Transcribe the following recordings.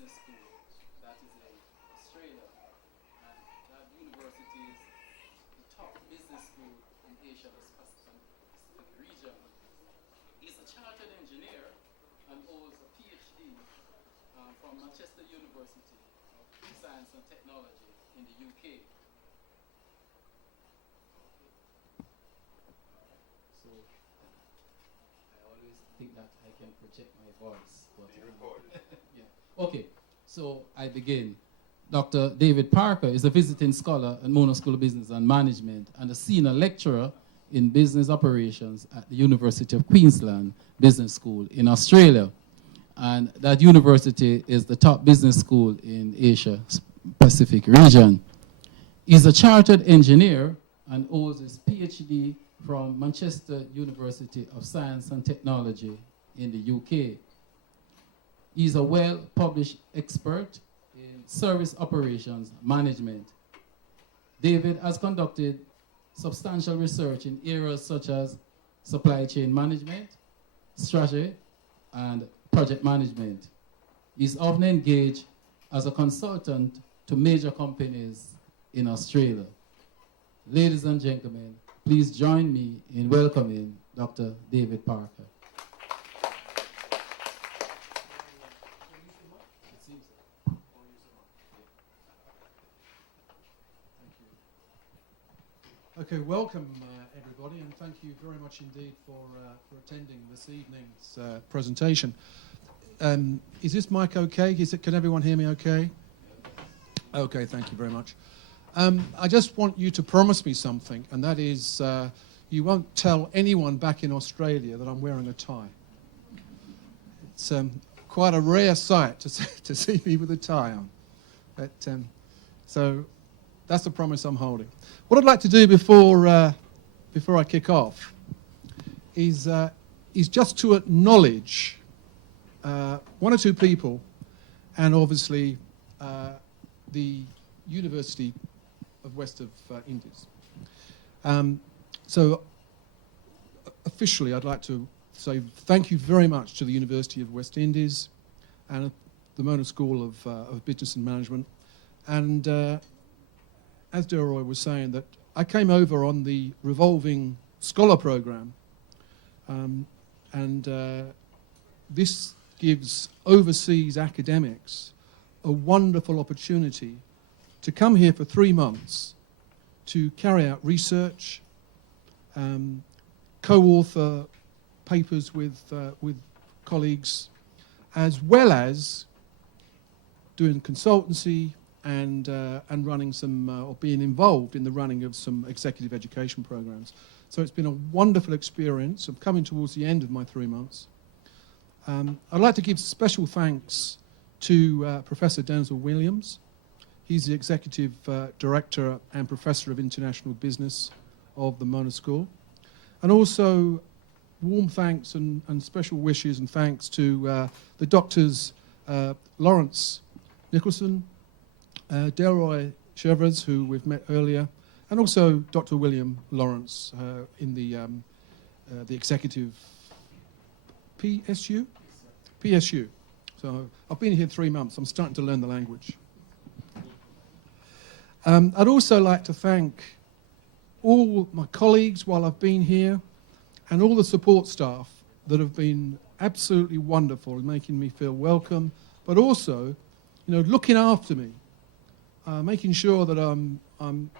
business school that is in Australia. And that university is the top business school in Asia Pacific region. He's a chartered engineer and holds a PhD from Manchester University of Science and Technology in the UK. So I always think that I can project my voice. But, yeah. Okay, so I begin. Dr. David Parker is a visiting scholar at Mona School of Business and Management and a senior lecturer in business operations at the University of Queensland Business School in Australia. And that university is the top business school in Asia Pacific region. He's a chartered engineer and holds his PhD from Manchester University of Science and Technology in the UK. He's a well-published expert in service operations management. David has conducted substantial research in areas such as supply chain management, strategy, and project management. He's often engaged as a consultant to major companies in Australia. Ladies and gentlemen, please join me in welcoming Dr. David Parker. Okay, welcome everybody, and thank you very much indeed for attending this evening's presentation. Is this mic okay? Can everyone hear me okay? Okay, thank you very much. I just want you to promise me something, and that is you won't tell anyone back in Australia that I'm wearing a tie. It's quite a rare sight to see me with a tie on. But, so that's the promise I'm holding. What I'd like to do before I kick off is just to acknowledge one or two people, and obviously the University of West of Indies. So officially, I'd like to say thank you very much to the University of West Indies and the Mona School of Business and Management. And as Delroy was saying, that I came over on the revolving scholar program, and this gives overseas academics a wonderful opportunity to come here for 3 months to carry out research, co-author papers with colleagues, as well as doing consultancy and running some, or being involved in the running of some executive education programs. So it's been a wonderful experience. I'm coming towards the end of my 3 months. I'd like to give special thanks to Professor Denzel Williams. He's the Executive Director and Professor of International Business of the Mona School. And also warm thanks and special wishes and thanks to the doctors Lawrence Nicholson, Delroy Chevres, who we've met earlier, and also Dr. William Lawrence in the Executive PSU? PSU. So I've been here 3 months. I'm starting to learn the language. I'd also like to thank all my colleagues while I've been here and all the support staff that have been absolutely wonderful in making me feel welcome, but also, looking after me, making sure that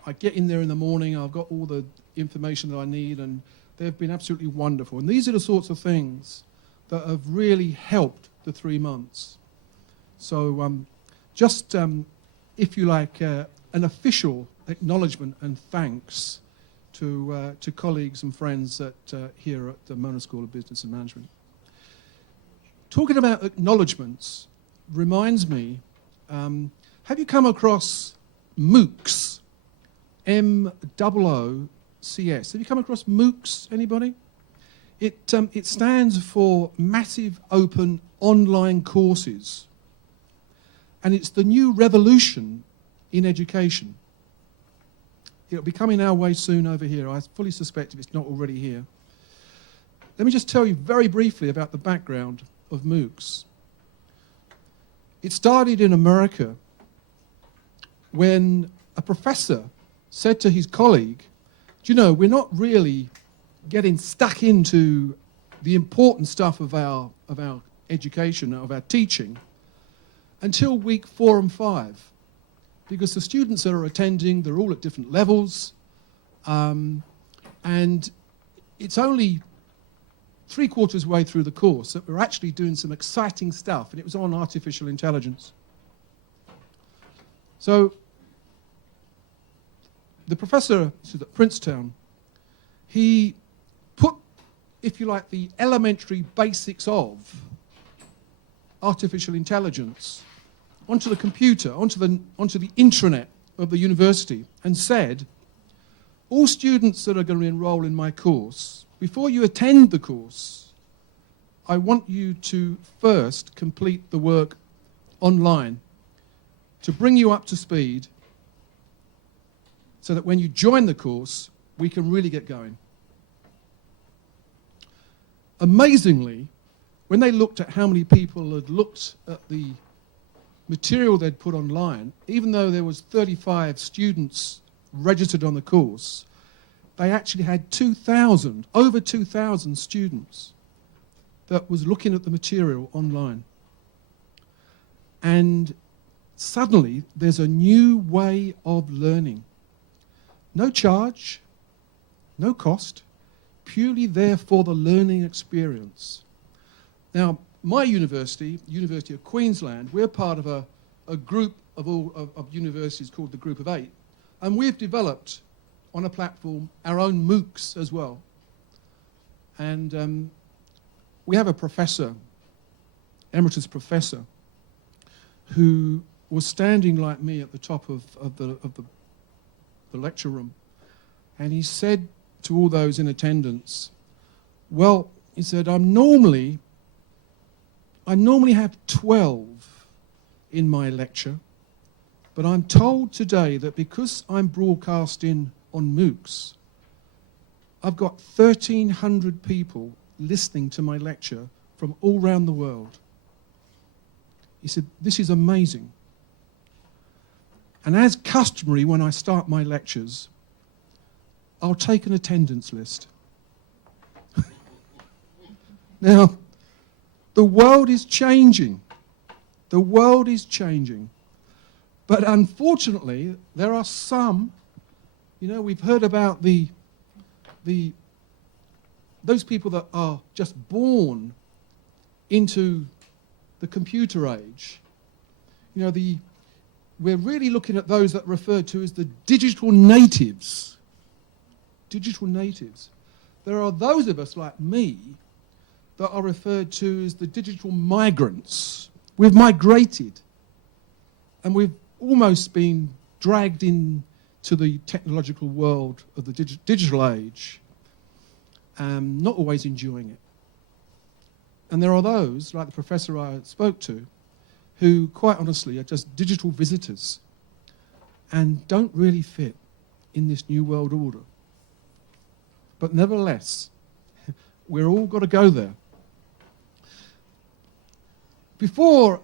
I get in there in the morning, I've got all the information that I need, and they've been absolutely wonderful. And these are the sorts of things that have really helped the 3 months. So just, if you like, an official acknowledgement and thanks to colleagues and friends here at the Mona School of Business and Management. Talking about acknowledgements reminds me, have you come across MOOCs? MOOCs. Have you come across MOOCs, anybody? It stands for Massive Open Online Courses. And it's the new revolution in education. It'll be coming our way soon over here. I fully suspect if it's not already here. Let me just tell you very briefly about the background of MOOCs. It started in America when a professor said to his colleague, do you know, we're not really getting stuck into the important stuff of our education, of our teaching, until week 4 and 5. Because the students that are attending, they're all at different levels, and it's only 3/4 way through the course that we're actually doing some exciting stuff, and it was on artificial intelligence. So the professor at Princetown, he put, if you like, the elementary basics of artificial intelligence onto the computer, onto the intranet of the university, and said, all students that are going to enroll in my course, before you attend the course, I want you to first complete the work online to bring you up to speed so that when you join the course, we can really get going. Amazingly, when they looked at how many people had looked at the material they'd put online, even though there was 35 students registered on the course, they actually had over 2,000 students that was looking at the material online. And suddenly, there's a new way of learning. No charge, no cost, purely there for the learning experience. Now, my university, University of Queensland, we're part of a group of universities called the Group of 8, and we've developed on a platform our own MOOCs as well. And we have a professor, emeritus professor, who was standing like me at the top of the lecture room, and he said to all those in attendance, well, he said, I normally have 12 in my lecture, but I'm told today that because I'm broadcasting on MOOCs, I've got 1,300 people listening to my lecture from all around the world. He said, this is amazing. And as customary when I start my lectures, I'll take an attendance list. Now, the world is changing. The world is changing. But unfortunately, there are some, we've heard about those people that are just born into the computer age. We're really looking at those that are referred to as the digital natives. Digital natives. There are those of us like me that are referred to as the digital migrants. We've migrated, and we've almost been dragged into the technological world of the digital age, not always enjoying it. And there are those, like the professor I spoke to, who quite honestly are just digital visitors and don't really fit in this new world order. But nevertheless, we're all got to go there. Before,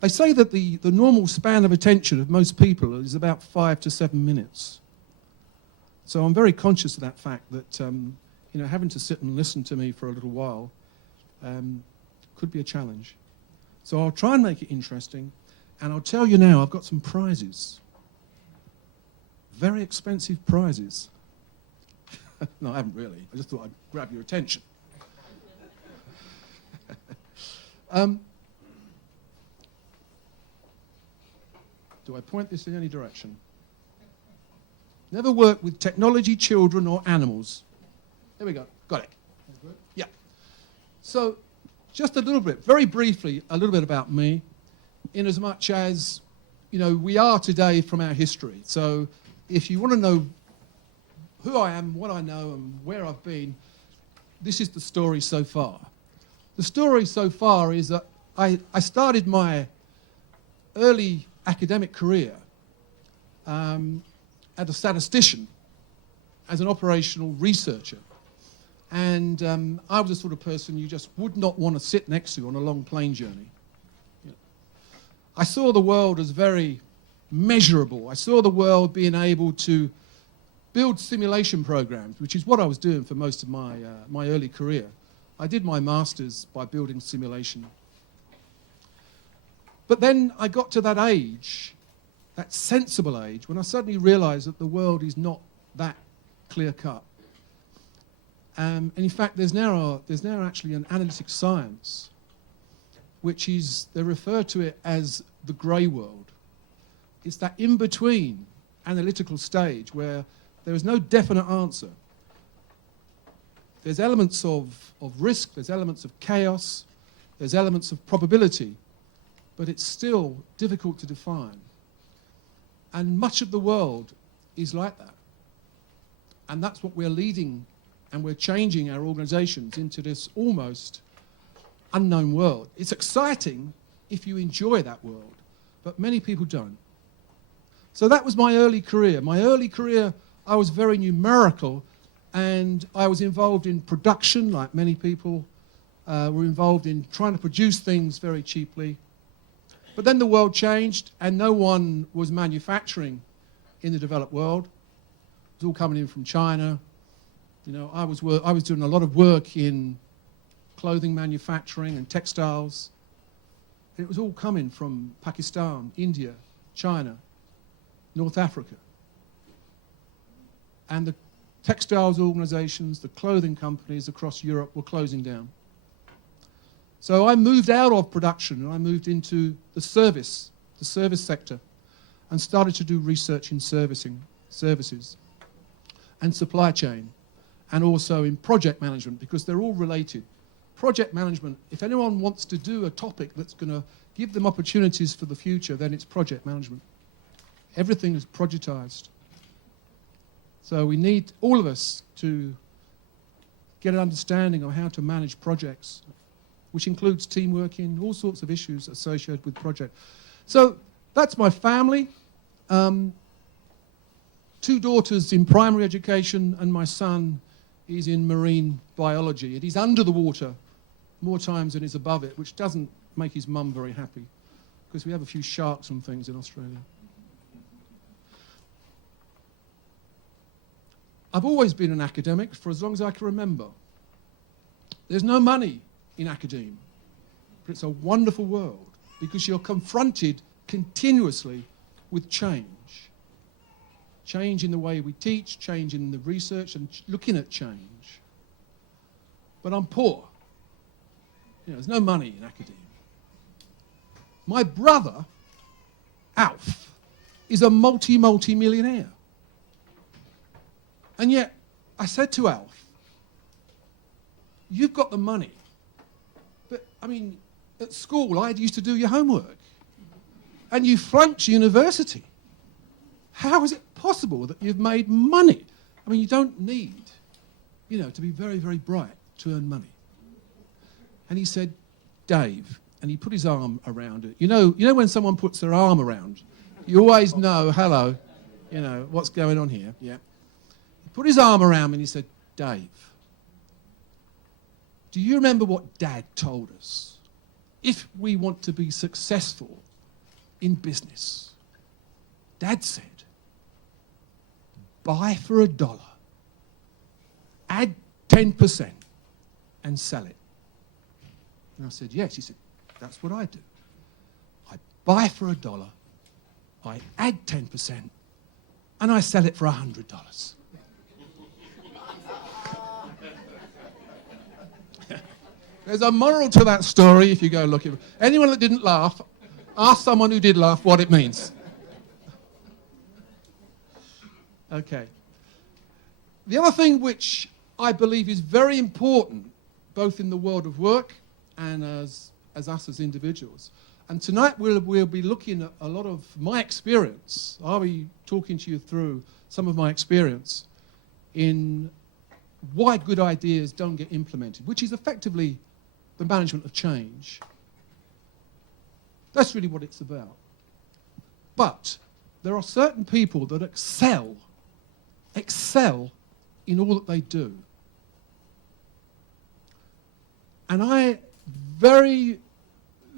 they say that the normal span of attention of most people is about 5 to 7 minutes. So I'm very conscious of that fact that, having to sit and listen to me for a little while could be a challenge. So I'll try and make it interesting, and I'll tell you now, I've got some prizes. Very expensive prizes. No, I haven't really. I just thought I'd grab your attention. Do I point this in any direction? Never work with technology, children, or animals. There we go. Got it. Yeah. So, just a little bit, very briefly, a little bit about me, in as much as, we are today from our history. So, if you want to know who I am, what I know, and where I've been, this is the story so far. The story so far is that I started my early academic career as a statistician, as an operational researcher. And I was the sort of person you just would not want to sit next to on a long plane journey. I saw the world as very measurable. I saw the world being able to build simulation programs, which is what I was doing for most of my early career. I did my master's by building simulation. But then I got to that age, that sensible age, when I suddenly realized that the world is not that clear-cut. And in fact, there's now actually an analytic science, which is, they refer to it as the grey world. It's that in-between analytical stage where there is no definite answer. There's elements of risk, there's elements of chaos, there's elements of probability, but it's still difficult to define. And much of the world is like that. And that's what we're leading, and we're changing our organizations into this almost unknown world. It's exciting if you enjoy that world, but many people don't. So that was my early career. My early career, I was very numerical, and I was involved in production, like many people were involved in trying to produce things very cheaply. But then the world changed, and no one was manufacturing in the developed world. It was all coming in from China. You know, I was doing a lot of work in clothing manufacturing and textiles. And it was all coming from Pakistan, India, China, North Africa. And the textiles organizations, the clothing companies across Europe were closing down. So I moved out of production and I moved into the service sector, and started to do research in services and supply chain, and also in project management, because they're all related. Project management, if anyone wants to do a topic that's going to give them opportunities for the future, then it's project management. Everything is projectized. So we need, all of us, to get an understanding of how to manage projects, which includes team working, all sorts of issues associated with project. So that's my family. 2 daughters in primary education, and my son is in marine biology. And he's under the water more times than he's above it, which doesn't make his mum very happy, because we have a few sharks and things in Australia. I've always been an academic for as long as I can remember. There's no money in academia, but it's a wonderful world because you're confronted continuously with change. Change in the way we teach, change in the research, and looking at change. But I'm poor. You know, there's no money in academia. My brother, Alf, is a multi-millionaire. And yet, I said to Alf, you've got the money, but, I mean, at school, I used to do your homework, and you flunked university. How is it possible that you've made money? I mean, you don't need, you know, to be very, very bright to earn money. And he said, Dave, and he put his arm around it. You know when someone puts their arm around, you always know, hello, you know, what's going on here, yeah. He put his arm around me and he said, Dave, do you remember what Dad told us? If we want to be successful in business, Dad said, buy for $1, add 10% and sell it. And I said, yes. He said, that's what I do. I buy for $1, I add 10%, and I sell it for $100. There's a moral to that story if you go looking. Anyone that didn't laugh, ask someone who did laugh what it means. Okay. The other thing which I believe is very important, both in the world of work and as us as individuals, and tonight we'll be looking at a lot of my experience. I'll be talking to you through some of my experience in why good ideas don't get implemented, which is effectively the management of change. That's really what it's about. But there are certain people that excel in all that they do. And I very,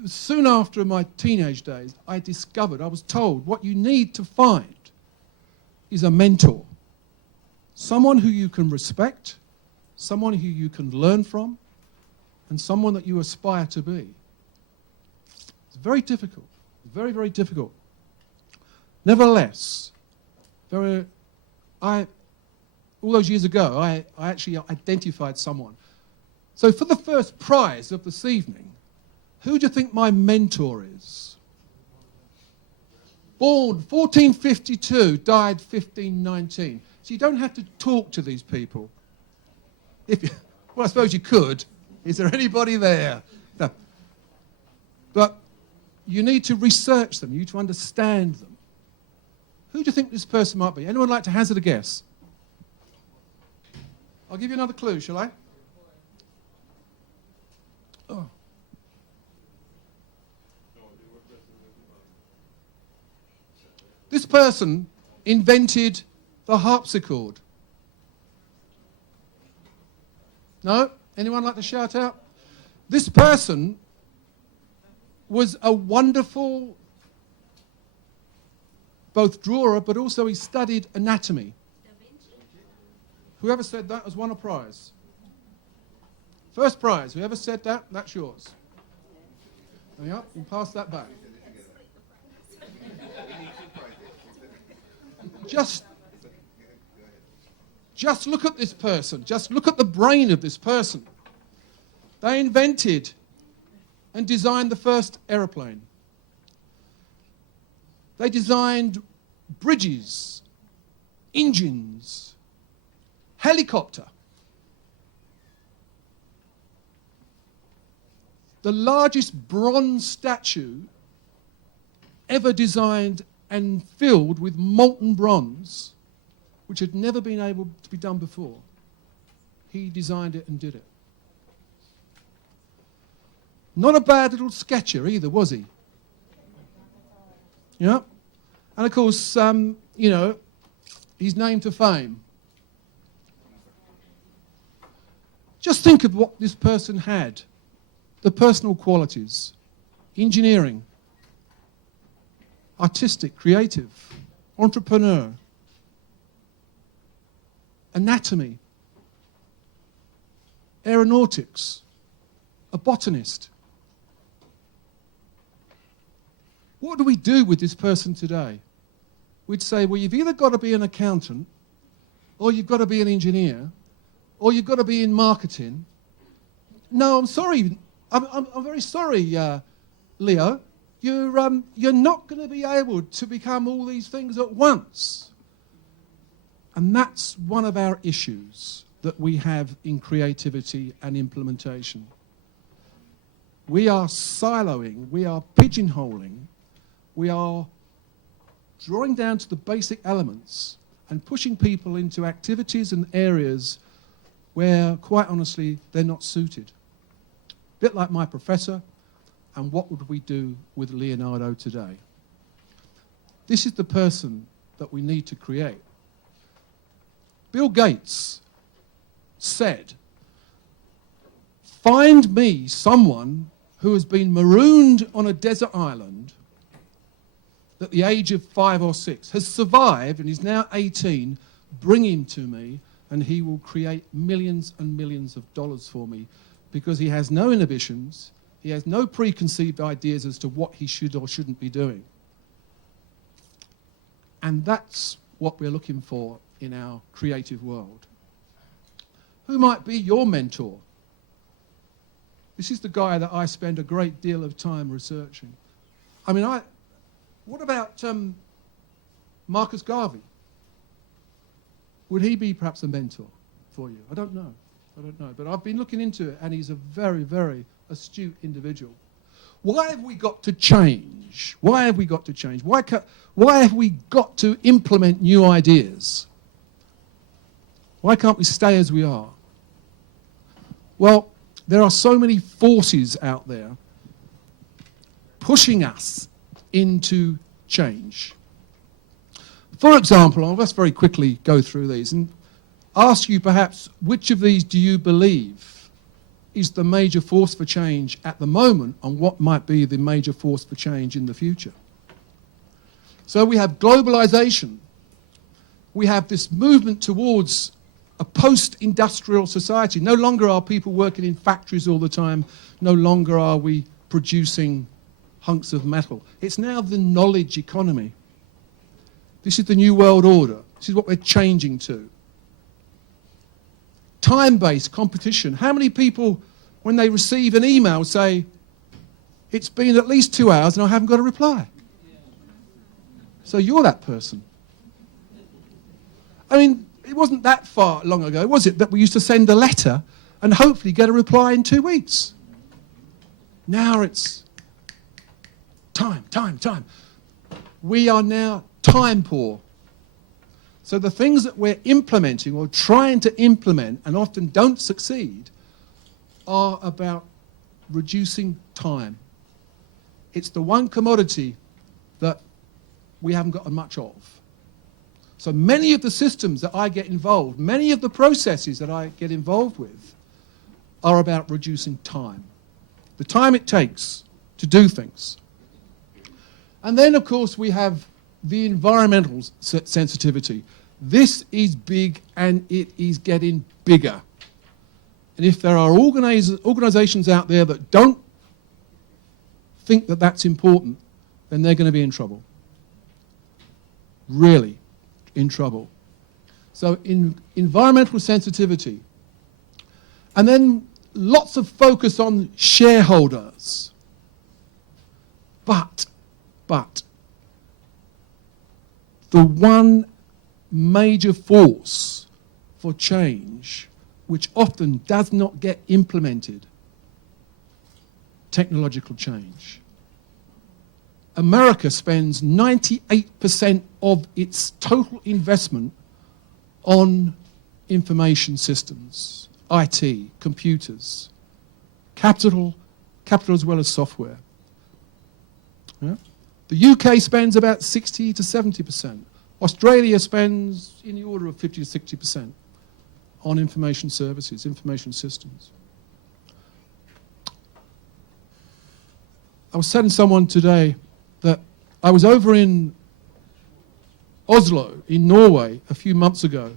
soon after my teenage days, I was told what you need to find is a mentor. Someone who you can respect, someone who you can learn from, and someone that you aspire to be. It's very difficult, very, very difficult. Nevertheless, all those years ago, I actually identified someone. So for the first prize of this evening, who do you think my mentor is? Born 1452, died 1519. So you don't have to talk to these people. Well, I suppose you could. Is there anybody there? No. But you need to research them. You need to understand them. Who do you think this person might be? Anyone like to hazard a guess? I'll give you another clue, shall I? Oh. This person invented the harpsichord. No? Anyone like to shout out? This person was a wonderful both drawer, but also he studied anatomy. Whoever said that has won a prize. First prize, whoever said that, that's yours. There you are, you can pass that back. Just look at this person. Just look at the brain of this person. They invented and designed the first aeroplane. They designed bridges, engines, helicopter. The largest bronze statue ever designed and filled with molten bronze, which had never been able to be done before. He designed it and did it. Not a bad little sketcher either, was he? Yeah. And of course, he's named to fame. Just think of what this person had. The personal qualities. Engineering. Artistic, creative. Entrepreneur. Anatomy. Aeronautics. A botanist. What do we do with this person today? We'd say, well, you've either got to be an accountant, or you've got to be an engineer, or you've got to be in marketing. No, I'm sorry. I'm very sorry, Leo. You're not going to be able to become all these things at once. And that's one of our issues that we have in creativity and implementation. We are siloing, we are pigeonholing, we are drawing down to the basic elements and pushing people into activities and areas where, quite honestly, they're not suited. A bit like my professor, and what would we do with Leonardo today? This is the person that we need to create. Bill Gates said, find me someone who has been marooned on a desert island at the age of 5 or 6, has survived and is now 18, bring him to me and he will create millions and millions of dollars for me because he has no inhibitions, he has no preconceived ideas as to what he should or shouldn't be doing. And that's what we're looking for in our creative world. Who might be your mentor? This is the guy that I spend a great deal of time researching. I mean, what about Marcus Garvey? Would he be perhaps a mentor for you? I don't know. But I've been looking into it, and he's a very, very astute individual. Why have we got to change? Why have we got to change? Why have we got to implement new ideas? Why can't we stay as we are? Well, there are so many forces out there pushing us into change. For example, I'll just very quickly go through these and ask you perhaps which of these do you believe is the major force for change at the moment and what might be the major force for change in the future. So we have globalization. We have this movement towards a post-industrial society. No longer are people working in factories all the time. No longer are we producing hunks of metal. It's now the knowledge economy. This is the new world order. This is what we're changing to. Time-based competition. How many people, when they receive an email, say, it's been at least 2 hours and I haven't got a reply? So you're that person. I mean, it wasn't that far long ago, was it, that we used to send a letter and hopefully get a reply in 2 weeks? Now it's time. We are now time poor. So the things that we're implementing or trying to implement and often don't succeed are about reducing time. It's the one commodity that we haven't got much of. So many of the systems that I get involved, many of the processes that I get involved with are about reducing time. The time it takes to do things. And then, of course, we have the environmental sensitivity. This is big and it is getting bigger. And if there are organizations out there that don't think that that's important, then they're going to be in trouble. Really in trouble. So in environmental sensitivity. And then lots of focus on shareholders. But the one major force for change, which often does not get implemented, technological change. America spends 98% of its total investment on information systems, IT, computers, capital as well as software. Yeah? The UK spends about 60 to 70%. Australia spends in the order of 50 to 60% on information services, information systems. I was telling someone today that I was over in Oslo, in Norway, a few months ago,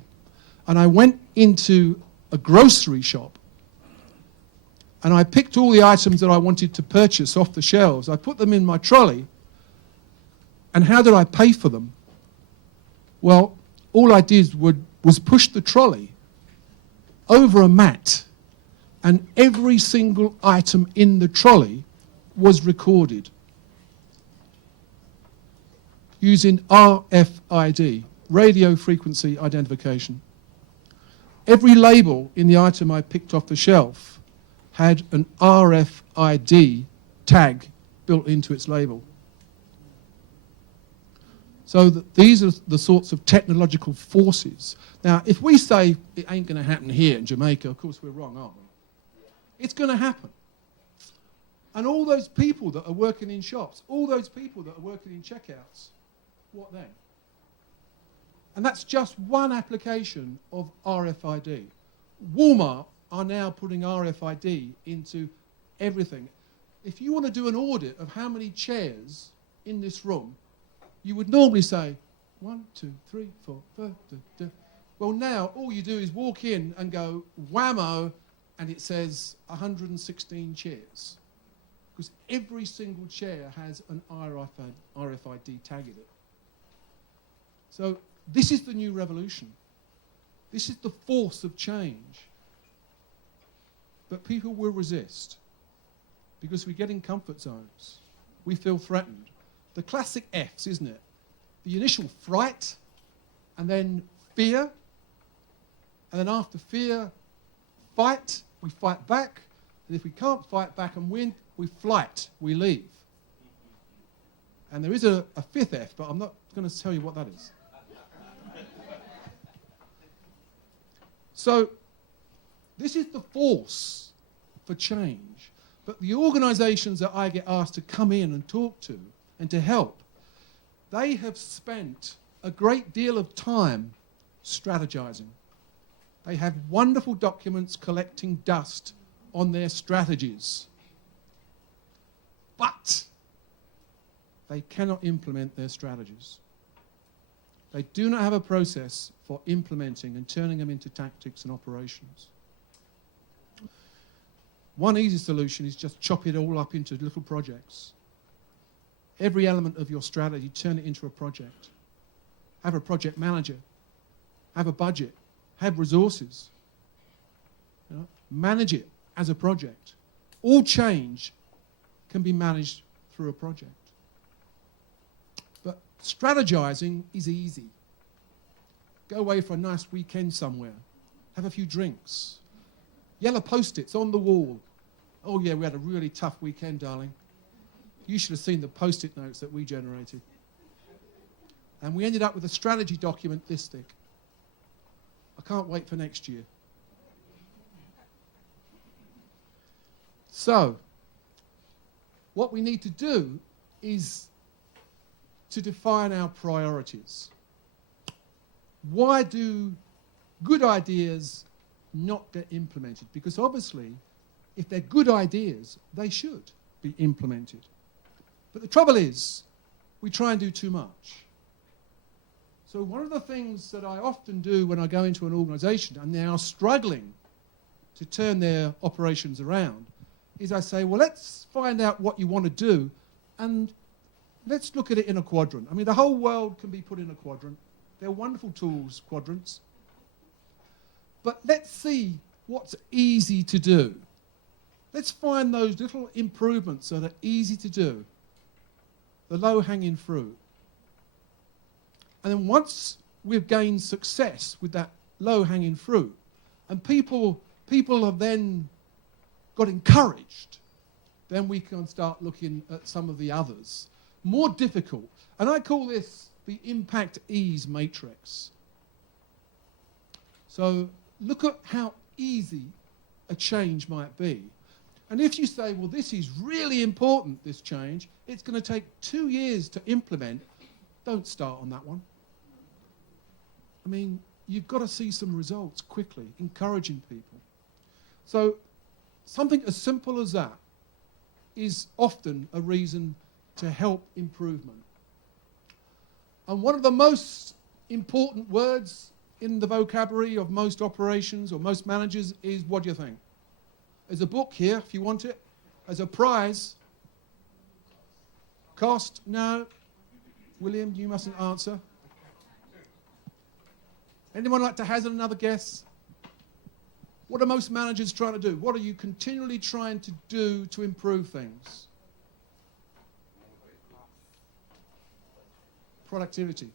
and I went into a grocery shop and I picked all the items that I wanted to purchase off the shelves. I put them in my trolley, and how did I pay for them? Well, all I did was push the trolley over a mat, and every single item in the trolley was recorded using RFID, radio frequency identification. Every label in the item I picked off the shelf had an RFID tag built into its label. So these are the sorts of technological forces. Now, if we say it ain't going to happen here in Jamaica, of course we're wrong, aren't we? It's going to happen. And all those people that are working in shops, all those people that are working in checkouts, what then? And that's just one application of RFID. Walmart are now putting RFID into everything. If you want to do an audit of how many chairs in this room, you would normally say, 1, 2, 3, 4, 5, Well, now all you do is walk in and go, whammo, and it says 116 chairs. Because every single chair has an RFID tag in it. So this is the new revolution. This is the force of change. But people will resist because we get in comfort zones. We feel threatened. The classic F's, isn't it? The initial fright, and then fear, and then after fear, fight, we fight back, and if we can't fight back and win, we flight, we leave. And there is a fifth F, but I'm not going to tell you what that is. So this is the force for change. But the organisations that I get asked to come in and talk to and to help, they have spent a great deal of time strategizing. They have wonderful documents collecting dust on their strategies. But they cannot implement their strategies. They do not have a process for implementing and turning them into tactics and operations. One easy solution is just chop it all up into little projects. Every element of your strategy, turn it into a project. Have a project manager. Have a budget. Have resources. You know, manage it as a project. All change can be managed through a project. But strategizing is easy. Go away for a nice weekend somewhere. Have a few drinks. Yellow post-its on the wall. Oh yeah, we had a really tough weekend, darling. You should have seen the post-it notes that we generated. And we ended up with a strategy document this thick. I can't wait for next year. So, what we need to do is to define our priorities. Why do good ideas not get implemented? Because obviously, if they're good ideas, they should be implemented. But the trouble is, we try and do too much. So one of the things that I often do when I go into an organisation and they are struggling to turn their operations around is I say, well, let's find out what you want to do and let's look at it in a quadrant. I mean, the whole world can be put in a quadrant. They're wonderful tools, quadrants. But let's see what's easy to do. Let's find those little improvements that are easy to do, the low-hanging fruit. And then once we've gained success with that low-hanging fruit, and people have then got encouraged, then we can start looking at some of the others. More difficult. And I call this the impact ease matrix. So look at how easy a change might be. And if you say, well, this is really important, this change, it's going to take 2 years to implement, don't start on that one. I mean, you've got to see some results quickly, encouraging people. So something as simple as that is often a reason to help improvement. And one of the most important words in the vocabulary of most operations or most managers is, what do you think? There's a book here, if you want it. As a prize. Cost? No. William, you mustn't answer. Anyone like to hazard another guess? What are most managers trying to do? What are you continually trying to do to improve things? Productivity.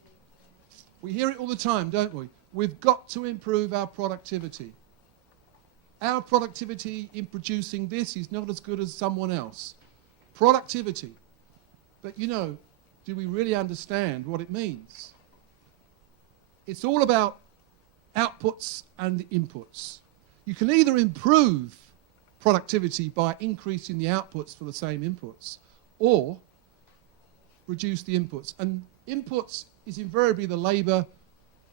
We hear it all the time, don't we? We've got to improve our productivity. Our productivity in producing this is not as good as someone else. Productivity. But you know, do we really understand what it means? It's all about outputs and inputs. You can either improve productivity by increasing the outputs for the same inputs, or reduce the inputs. And inputs is invariably the labour,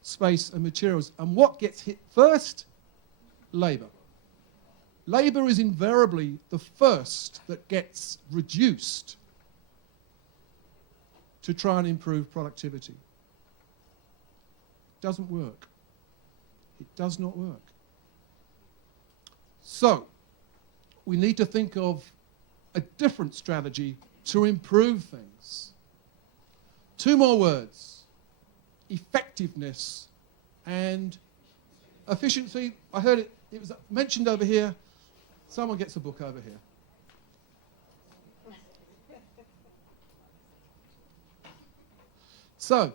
space and materials. And what gets hit first? Labour. Labour is invariably the first that gets reduced to try and improve productivity. It doesn't work. It does not work. So, we need to think of a different strategy to improve things. 2 more words: effectiveness and efficiency. I heard it was mentioned over here. Someone gets a book over here. So,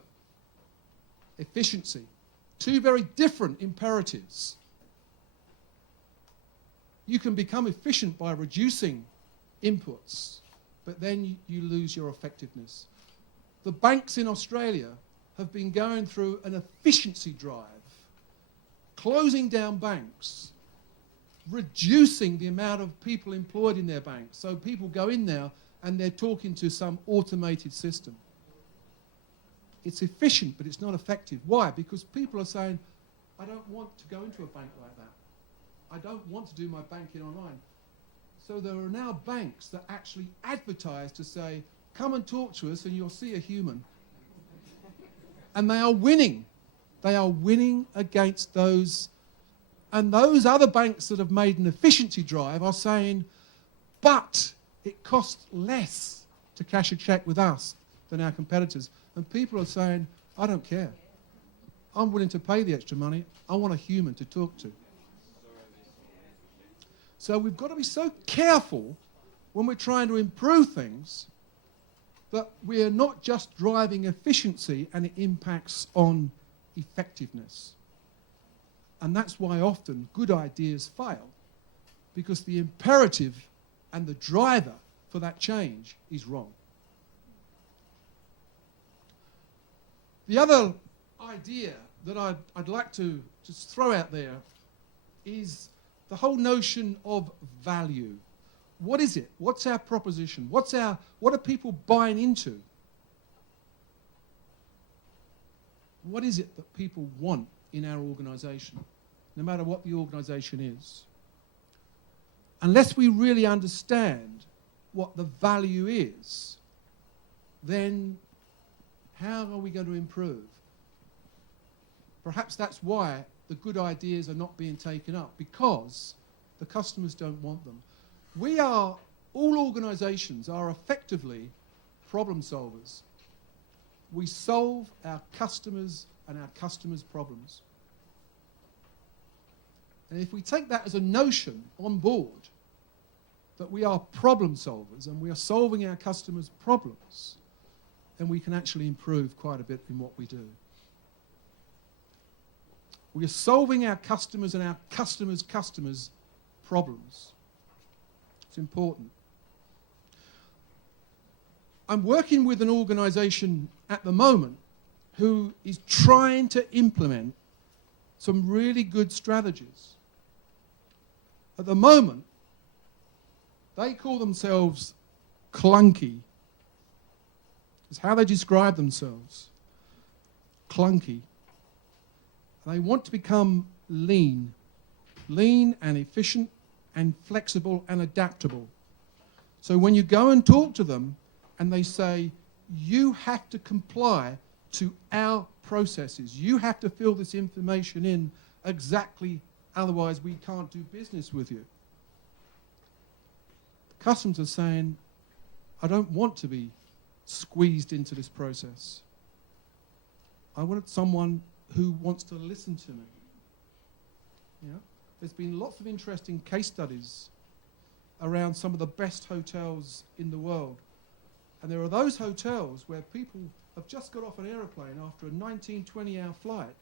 efficiency. 2 very different imperatives. You can become efficient by reducing inputs, but then you lose your effectiveness. The banks in Australia have been going through an efficiency drive, closing down banks, reducing the amount of people employed in their banks. So people go in now and they're talking to some automated system. It's efficient, but it's not effective. Why? Because people are saying, I don't want to go into a bank like that. I don't want to do my banking online. So there are now banks that actually advertise to say, come and talk to us and you'll see a human. And they are winning. They are winning against those. And those other banks that have made an efficiency drive are saying, but it costs less to cash a cheque with us than our competitors. And people are saying, I don't care. I'm willing to pay the extra money. I want a human to talk to. So we've got to be so careful when we're trying to improve things that we are not just driving efficiency and it impacts on effectiveness. And that's why often good ideas fail, because the imperative and the driver for that change is wrong. The other idea that I'd like to just throw out there is the whole notion of value. What is it? What's our proposition? What are people buying into? What is it that people want in our organisation, no matter what the organisation is? Unless we really understand what the value is, then how are we going to improve? Perhaps that's why the good ideas are not being taken up, because the customers don't want them. All organisations are effectively problem solvers. We solve our customers and our customers' problems. And if we take that as a notion on board, that we are problem solvers and we are solving our customers' problems, then we can actually improve quite a bit in what we do. We are solving our customers and our customers' customers' problems. It's important. I'm working with an organisation at the moment who is trying to implement some really good strategies. At the moment, they call themselves clunky. It's how they describe themselves. Clunky. They want to become lean and efficient and flexible and adaptable. So when you go and talk to them and they say, you have to comply to our processes, you have to fill this information in exactly, otherwise we can't do business with you. The customers are saying, I don't want to be squeezed into this process. I want someone who wants to listen to me. Yeah? There's been lots of interesting case studies around some of the best hotels in the world. And there are those hotels where people have just got off an aeroplane after a 19, 20-hour flight,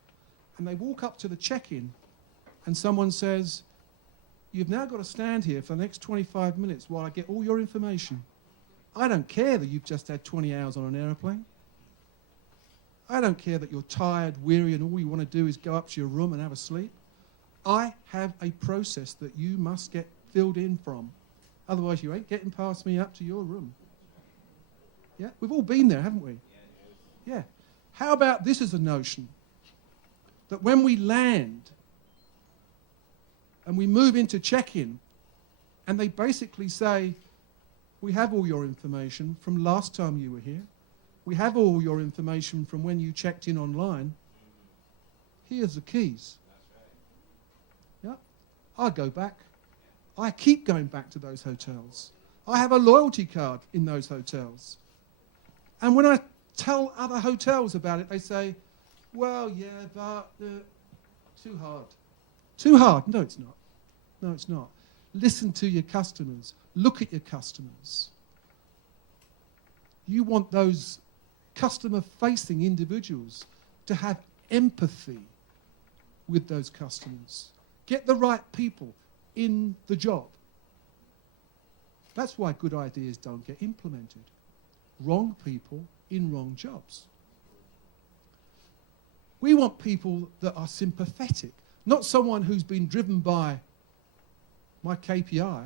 and they walk up to the check-in, and someone says, you've now got to stand here for the next 25 minutes while I get all your information. I don't care that you've just had 20 hours on an aeroplane. I don't care that you're tired, weary, and all you want to do is go up to your room and have a sleep. I have a process that you must get filled in from. Otherwise, you ain't getting past me up to your room. Yeah? We've all been there, haven't we? Yeah. How about this as a notion? That when we land and we move into check-in, and they basically say, we have all your information from last time you were here. We have all your information from when you checked in online. Here's the keys. Yeah, I go back. I keep going back to those hotels. I have a loyalty card in those hotels. And when I tell other hotels about it, they say, well, yeah, but too hard. Too hard. No, it's not. No, it's not. Listen to your customers. Look at your customers. You want those customer-facing individuals to have empathy with those customers. Get the right people in the job. That's why good ideas don't get implemented. Wrong people in wrong jobs. We want people that are sympathetic, not someone who's been driven by my KPI,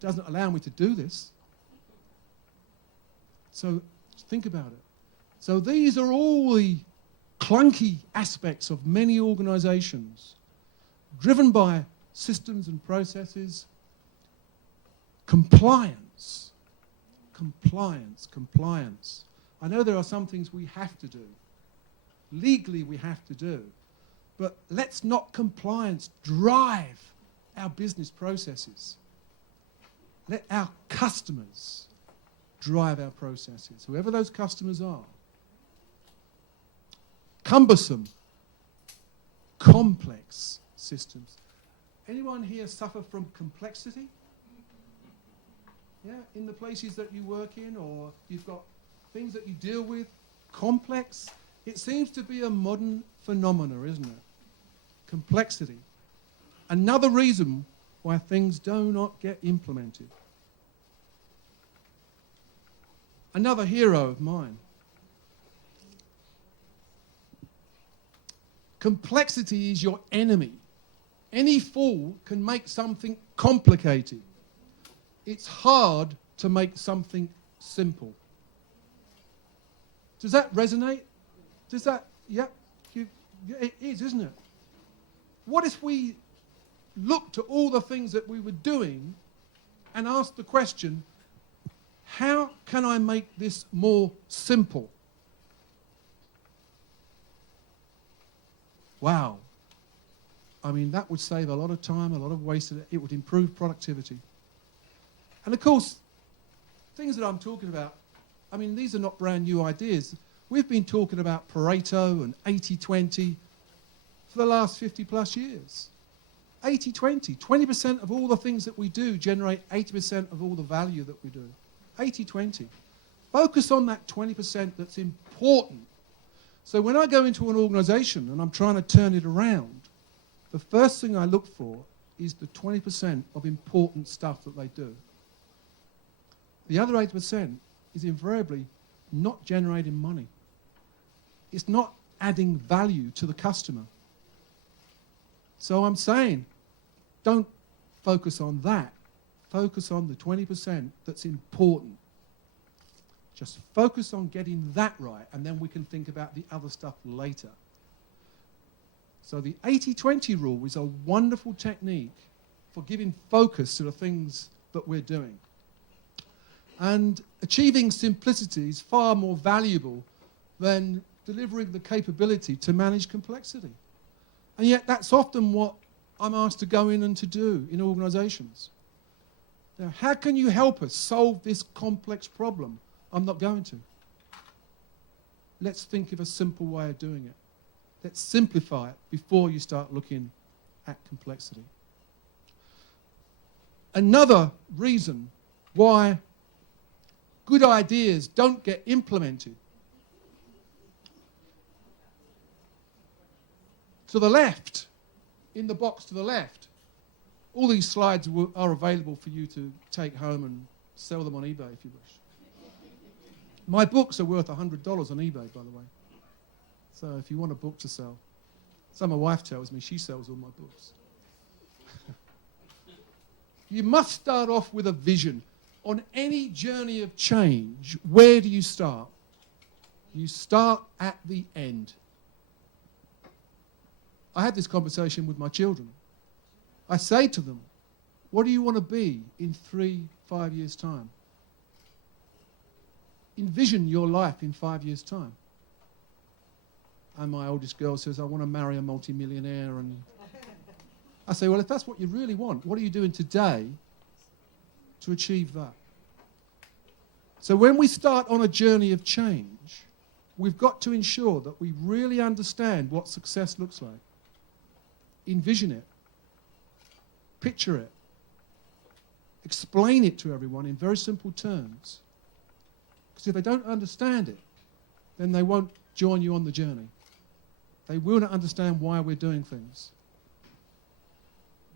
doesn't allow me to do this. So think about it. So these are all the clunky aspects of many organizations, driven by systems and processes, Compliance. Compliance. I know there are some things we have to do. Legally we have to do. But let's not compliance drive our business processes. Let our customers drive our processes, whoever those customers are. Cumbersome, complex systems. Anyone here suffer from complexity? Yeah, in the places that you work in, or you've got things that you deal with, complex. It seems to be a modern phenomenon, isn't it? Complexity. Another reason why things do not get implemented. Another hero of mine. Complexity is your enemy. Any fool can make something complicated. It's hard to make something simple. Does that resonate? Does that, yeah, it is, isn't it? What if we looked at all the things that we were doing and asked the question, how can I make this more simple? Wow. I mean, that would save a lot of time, a lot of wasted, it would improve productivity. And of course, things that I'm talking about, I mean, these are not brand new ideas. We've been talking about Pareto and 80-20 for the last 50 plus years. 80-20, 20% of all the things that we do generate 80% of all the value that we do. 80-20. Focus on that 20% that's important. So when I go into an organization and I'm trying to turn it around, the first thing I look for is the 20% of important stuff that they do. The other 80% is invariably not generating money. It's not adding value to the customer. So I'm saying, don't focus on that. Focus on the 20% that's important. Just focus on getting that right, and then we can think about the other stuff later. So the 80-20 rule is a wonderful technique for giving focus to the things that we're doing. And achieving simplicity is far more valuable than delivering the capability to manage complexity. And yet that's often what I'm asked to go in and to do in organizations. Now, how can you help us solve this complex problem? I'm not going to. Let's think of a simple way of doing it. Let's simplify it before you start looking at complexity. Another reason why good ideas don't get implemented. To the left, in the box to the left, all these slides are available for you to take home and sell them on eBay if you wish. My books are worth $100 on eBay, by the way. So if you want a book to sell. So my wife tells me she sells all my books. You must start off with a vision. On any journey of change, where do you start? You start at the end. I had this conversation with my children. I say to them, what do you want to be in 3-5 years' time? Envision your life in 5 years' time. And my oldest girl says, I want to marry a multimillionaire. And I say, well, if that's what you really want, what are you doing today to achieve that? So when we start on a journey of change, we've got to ensure that we really understand what success looks like. Envision it. Picture it. Explain it to everyone in very simple terms. Because if they don't understand it, then they won't join you on the journey. They will not understand why we're doing things.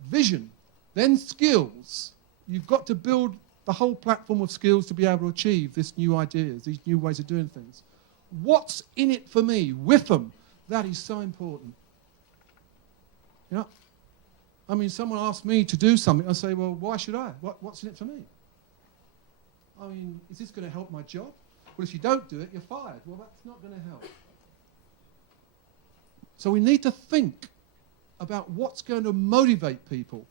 Vision, then skills. You've got to build the whole platform of skills to be able to achieve these new ideas, these new ways of doing things. What's in it for me? With them. That is so important. You know, I mean, someone asks me to do something. I say, well, why should I? What's in it for me? I mean, is this going to help my job? Well, if you don't do it, you're fired. Well, that's not going to help. So we need to think about what's going to motivate people.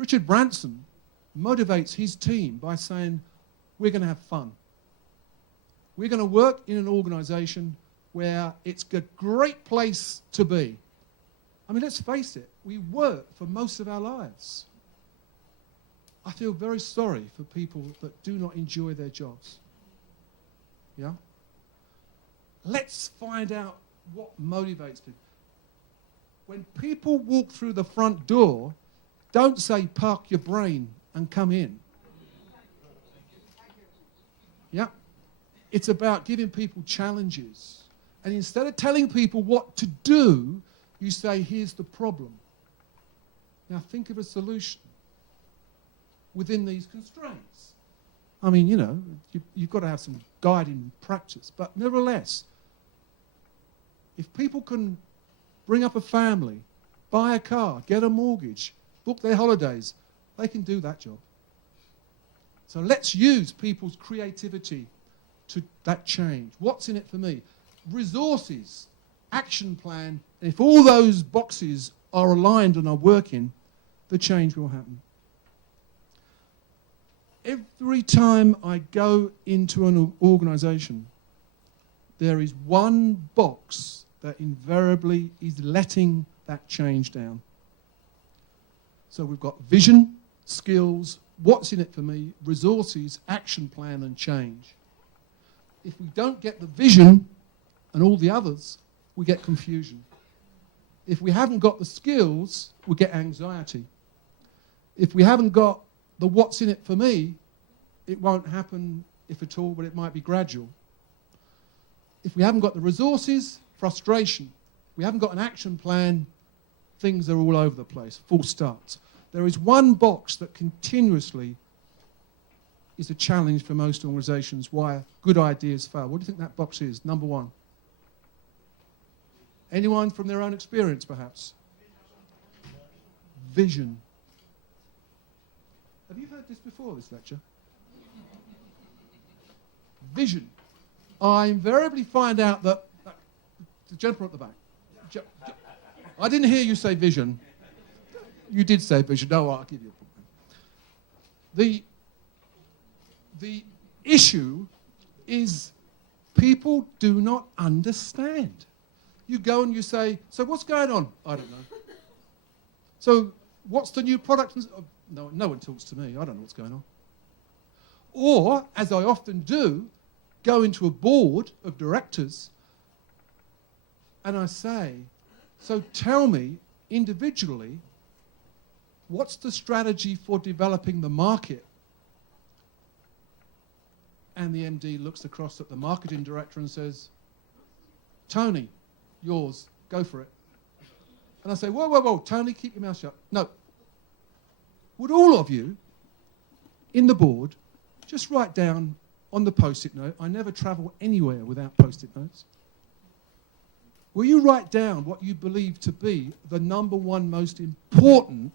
Richard Branson motivates his team by saying, we're going to have fun. We're going to work in an organisation where it's a great place to be. I mean, let's face it, we work for most of our lives. I feel very sorry for people that do not enjoy their jobs. Yeah? Let's find out what motivates people. When people walk through the front door, don't say, park your brain and come in. Yeah? It's about giving people challenges. And instead of telling people what to do, you say, here's the problem. Now think of a solution within these constraints. I mean, you know, you've got to have some guiding practice. But nevertheless, if people can bring up a family, buy a car, get a mortgage, book their holidays, they can do that job. So let's use people's creativity to that change. What's in it for me? Resources, action plan, and if all those boxes are aligned and are working, the change will happen. Every time I go into an organisation, there is one box that invariably is letting that change down. So we've got vision, skills, what's in it for me, resources, action plan, and change. If we don't get the vision and all the others, we get confusion. If we haven't got the skills, we get anxiety. If we haven't got the what's in it for me, it won't happen, if at all, but it might be gradual. If we haven't got the resources, frustration. If we haven't got an action plan, things are all over the place, full starts. There is one box that continuously is a challenge for most organisations why good ideas fail. What do you think that box is? Number one. Anyone from their own experience, perhaps? Vision. Have you heard this before, this lecture? Vision. I invariably find out that the gentleman at the back. I didn't hear you say vision. You did say vision. No, I'll give you a point. The issue is people do not understand. You go and you say, so what's going on? I don't know. So what's the new product? No one talks to me. I don't know what's going on. Or, as I often do, go into a board of directors and I say, so tell me individually, what's the strategy for developing the market? And the MD looks across at the marketing director and says, Tony, yours, go for it. And I say, whoa, Tony, keep your mouth shut. No. Would all of you in the board just write down on the post-it note, I never travel anywhere without post-it notes. Will you write down what you believe to be the number one most important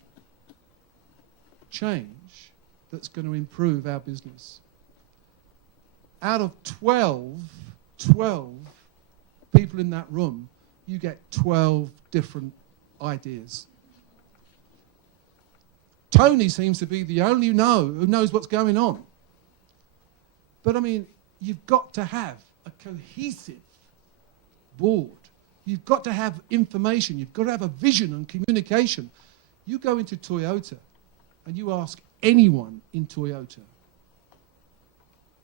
change that's going to improve our business? Out of 12 people in that room, you get 12 different ideas. Tony seems to be the only who knows what's going on. But I mean, you've got to have a cohesive board. You've got to have information. You've got to have a vision and communication. You go into Toyota and you ask anyone in Toyota,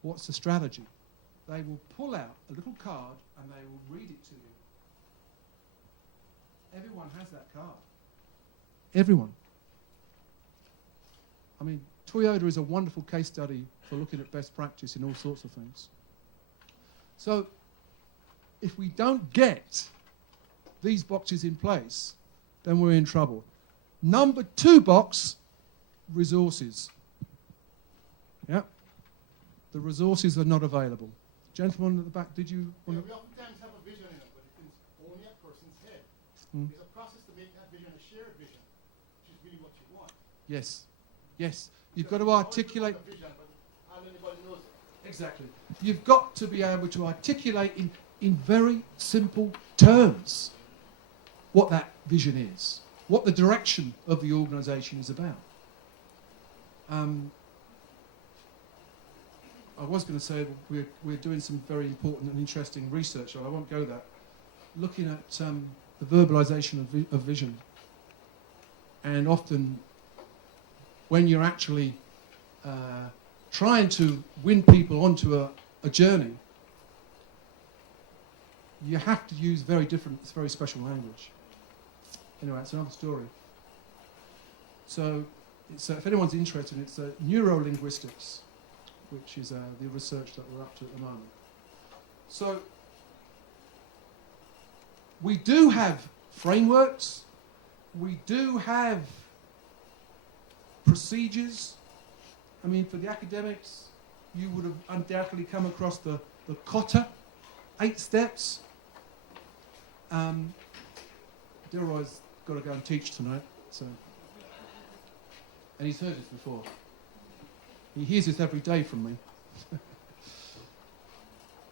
what's the strategy? They will pull out a little card and they will read it to you. Everyone has that card. Everyone. I mean, Toyota is a wonderful case study for looking at best practice in all sorts of things. So, if we don't get these boxes in place, then we're in trouble. Number 2 box, resources. Yeah? The resources are not available. Gentleman at the back, did you want to... We oftentimes have a vision in it, but it's only a person's head. There's a process to make that vision a shared vision, which is really what you want. Yes. You've got to articulate... Vision, but how anybody knows it. Exactly. You've got to be able to articulate in very simple terms what that vision is, what the direction of the organisation is about. I was going to say we're doing some very important and interesting research, and I won't go that. Looking at the verbalization of vision. And often when you're actually trying to win people onto a journey, you have to use very special language. Anyway, it's another story. So if anyone's interested, it's neurolinguistics, which is the research that we're up to at the moment. So we do have frameworks, we do have procedures. I mean, for the academics, you would have undoubtedly come across the Kotter, 8 steps. Delroy's got to go and teach tonight, so. And he's heard this before. He hears this every day from me.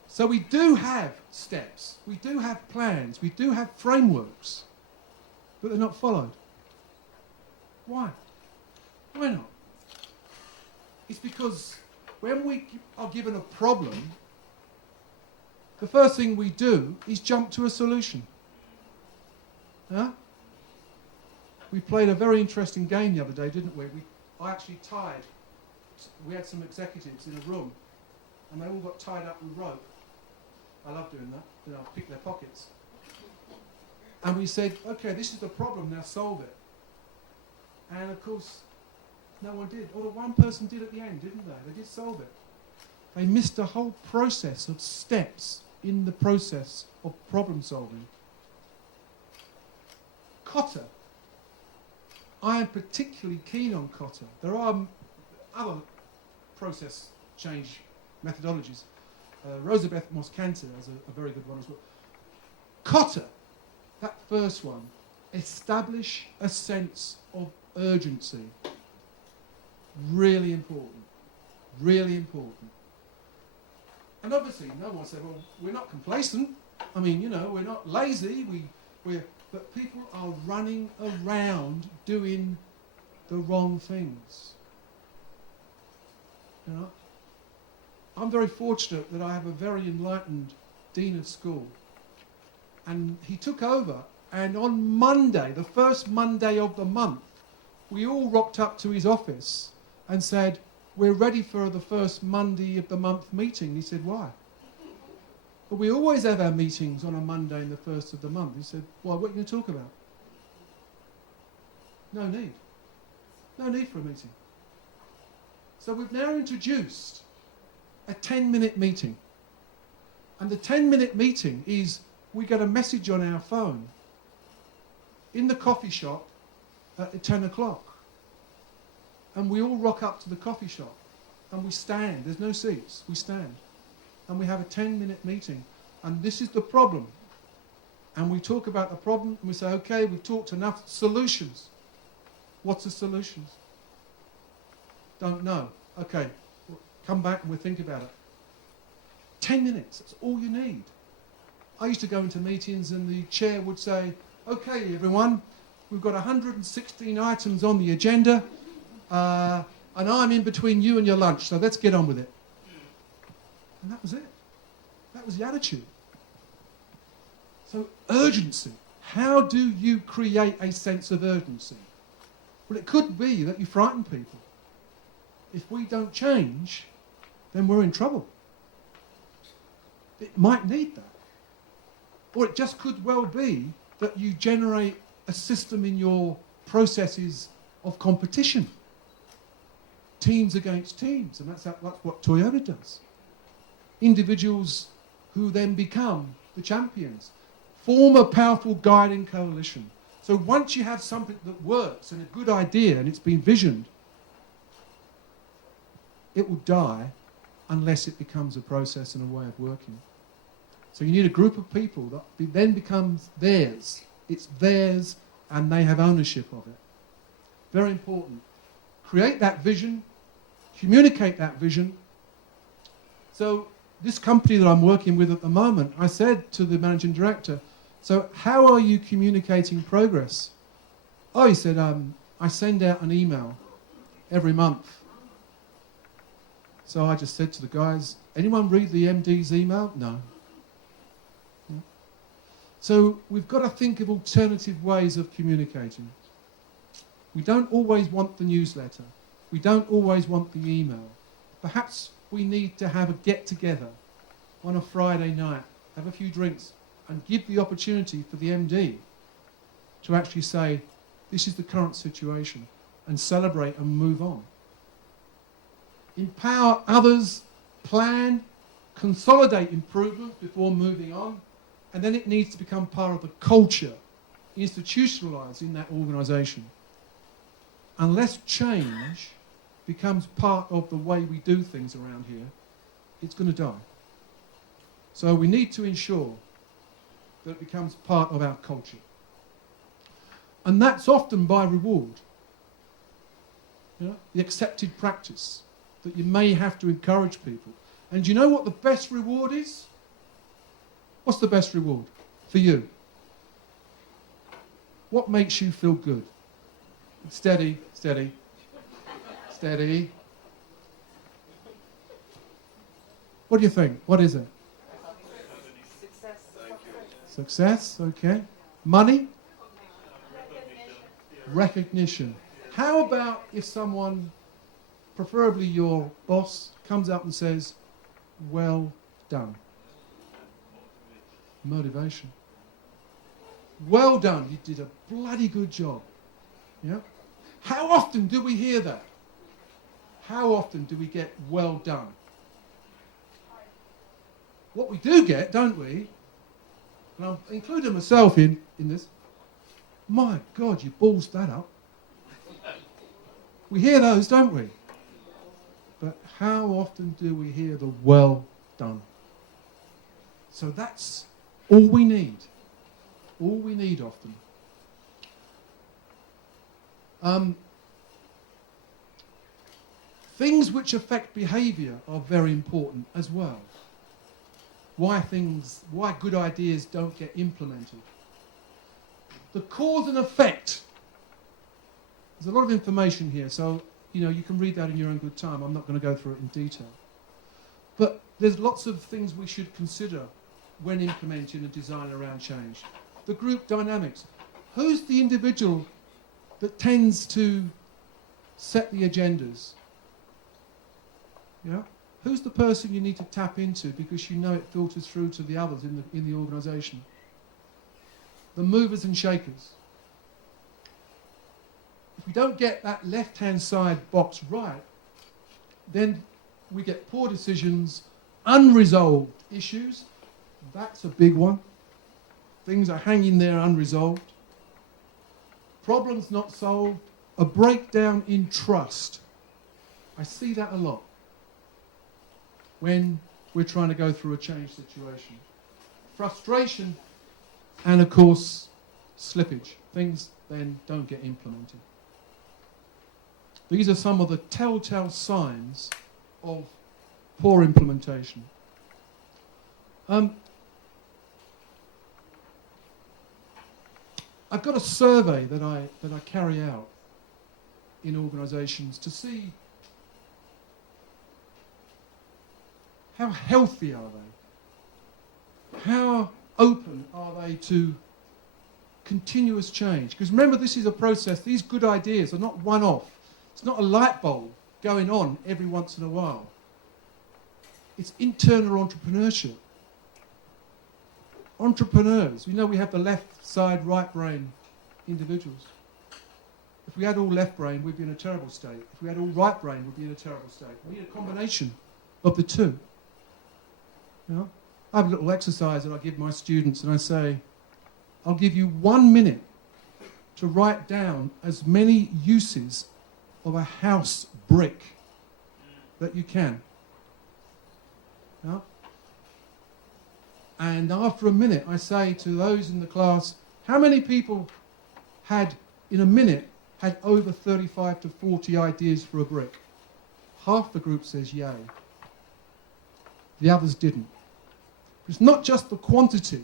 So we do have steps, we do have plans, we do have frameworks, but they're not followed. Why? Why not? It's because when we are given a problem, the first thing we do is jump to a solution. Huh? We played a very interesting game the other day, didn't we? I actually tied. We had some executives in a room, and they all got tied up with rope. I love doing that. You know, pick their pockets. And we said, okay, this is the problem, now solve it. And of course, no one did. Or the one person did at the end, didn't they? They did solve it. They missed the whole process of steps in the process of problem solving. Kotter. I am particularly keen on Kotter. There are other process change methodologies. Rosabeth Moss-Cantor has a very good one as well. Kotter, that first one, establish a sense of urgency. Really important. Really important. And obviously, no one said, well, we're not complacent. I mean, you know, we're not lazy. But people are running around doing the wrong things. You know? I'm very fortunate that I have a very enlightened dean of school. And he took over, and on Monday, the first Monday of the month, we all rocked up to his office and said, we're ready for the first Monday of the month meeting. He said, why? But we always have our meetings on a Monday in the first of the month. He said, why, what are you going to talk about? No need. No need for a meeting. So we've now introduced a 10-minute meeting. And the 10-minute meeting is we get a message on our phone in the coffee shop at 10 o'clock. And we all rock up to the coffee shop and we stand. There's no seats. We stand. And we have a 10-minute meeting. And this is the problem. And we talk about the problem and we say, okay, we've talked enough. Solutions. What's the solutions? Don't know. Okay, come back and we'll think about it. 10 minutes, that's all you need. I used to go into meetings and the chair would say, okay, everyone, we've got 116 items on the agenda, and I'm in between you and your lunch, so let's get on with it. And that was it. That was the attitude. So urgency. How do you create a sense of urgency? Well, it could be that you frighten people. If we don't change, then we're in trouble. It might need that. Or it just could well be that you generate a system in your processes of competition. Teams against teams, and that's what Toyota does. Individuals who then become the champions. Form a powerful guiding coalition. So once you have something that works and a good idea and it's been visioned, it will die unless it becomes a process and a way of working. So you need a group of people that then becomes theirs. It's theirs and they have ownership of it. Very important. Create that vision, communicate that vision. So this company that I'm working with at the moment, I said to the managing director, so how are you communicating progress? Oh, he said, I send out an email every month So I just said to the guys, anyone read the MD's email? No. So we've got to think of alternative ways of communicating. We don't always want the newsletter. We don't always want the email. Perhaps we need to have a get-together on a Friday night, have a few drinks, and give the opportunity for the MD to actually say, this is the current situation, and celebrate and move on. Empower others, plan, consolidate improvement before moving on, and then it needs to become part of the culture, institutionalised in that organisation. Unless change becomes part of the way we do things around here, it's going to die. So we need to ensure that it becomes part of our culture. And that's often by reward. You know, the accepted practice that you may have to encourage people. And do you know what the best reward is? What's the best reward for you? What makes you feel good? Steady, steady, steady. What do you think? What is it? Success. Success, okay. Money? Recognition. How about if someone, preferably your boss, comes up and says, well done? Motivation. Well done, you did a bloody good job. Yeah? How often do we hear that? How often do we get well done? What we do get, don't we, and I'm including myself in this, my God, you ballsed that up. We hear those, don't we? But how often do we hear the well done? So that's all we need. All we need often. Things which affect behaviour are very important as well. Why good ideas don't get implemented. The cause and effect. There's a lot of information here, so you can read that in your own good time. I'm not going to go through it in detail. But there's lots of things we should consider when implementing a design around change. The group dynamics. Who's the individual that tends to set the agendas? Yeah? Who's the person you need to tap into because you know it filters through to the others in the organisation? The movers and shakers. If we don't get that left-hand side box right, then we get poor decisions, unresolved issues. That's a big one. Things are hanging there unresolved. Problems not solved. A breakdown in trust. I see that a lot when we're trying to go through a change situation. Frustration and, of course, slippage. Things then don't get implemented. These are some of the telltale signs of poor implementation. I've got a survey that I carry out in organisations to see how healthy are they? How open are they to continuous change? Because remember, this is a process. These good ideas are not one-off. It's not a light bulb going on every once in a while. It's internal entrepreneurship. Entrepreneurs, we know we have the left side, right brain individuals. If we had all left brain, we'd be in a terrible state. If we had all right brain, we'd be in a terrible state. We need a combination of the two. I have a little exercise that I give my students, and I say, I'll give you 1 minute to write down as many uses of a house brick that you can. And after a minute, I say to those in the class, how many people had, in a minute, had over 35 to 40 ideas for a brick? Half the group says yay. The others didn't. It's not just the quantity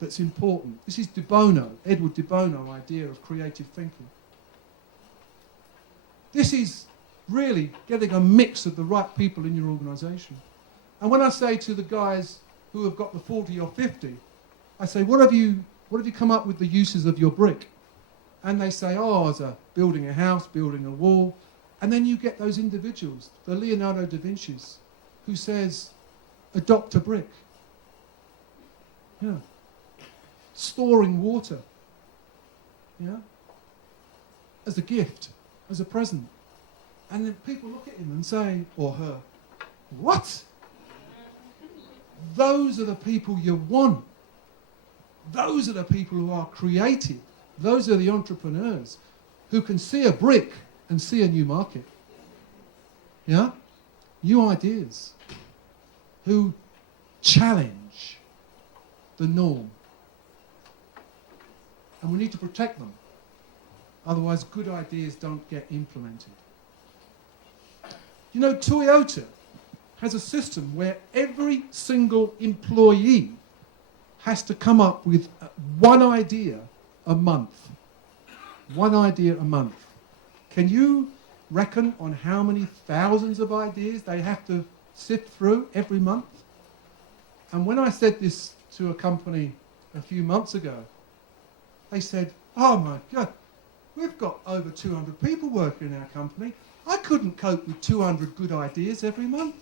that's important. This is Edward de Bono's idea of creative thinking. This is really getting a mix of the right people in your organisation. And when I say to the guys who have got the 40 or 50, I say, what have you come up with the uses of your brick? And they say, oh, as a building a house, building a wall. And then you get those individuals, the Leonardo da Vinci's, who says, adopt a brick. Yeah. Storing water. Yeah. As a gift, as a present. And then people look at him and say, or her, what? Those are the people you want. Those are the people who are creative. Those are the entrepreneurs who can see a brick and see a new market. Yeah? New ideas. Who challenge the norm. And we need to protect them. Otherwise, good ideas don't get implemented. You know, Toyota has a system where every single employee has to come up with one idea a month. One idea a month. Can you reckon on how many thousands of ideas they have to sift through every month? And when I said this to a company a few months ago, they said, oh my God, we've got over 200 people working in our company. I couldn't cope with 200 good ideas every month.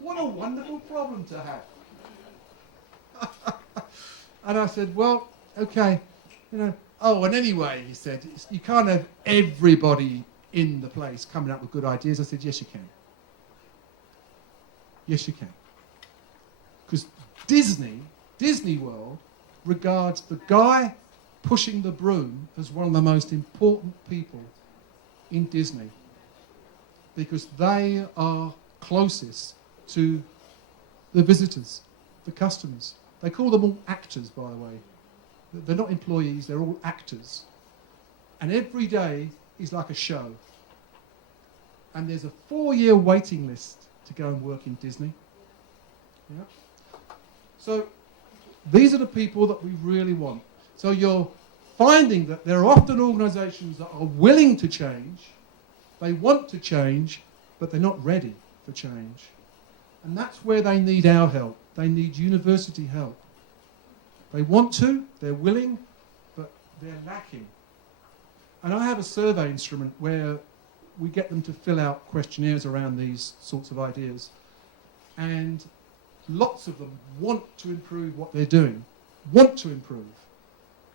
What a wonderful problem to have. And I said, well, okay, you know, oh, and anyway, he said, you can't have everybody in the place coming up with good ideas. I said, yes, you can. Yes, you can. Because Disney World regards the guy pushing the broom as one of the most important people in Disney. Because they are closest to the visitors, the customers. They call them all actors, by the way. They're not employees, they're all actors. And every day is like a show. And there's a 4-year waiting list to go and work in Disney. Yeah. So these are the people that we really want. So you're finding that there are often organisations that are willing to change, they want to change, but they're not ready for change. And that's where they need our help. They need university help. They want to, they're willing, but they're lacking. And I have a survey instrument where we get them to fill out questionnaires around these sorts of ideas. And lots of them want to improve what they're doing, want to improve,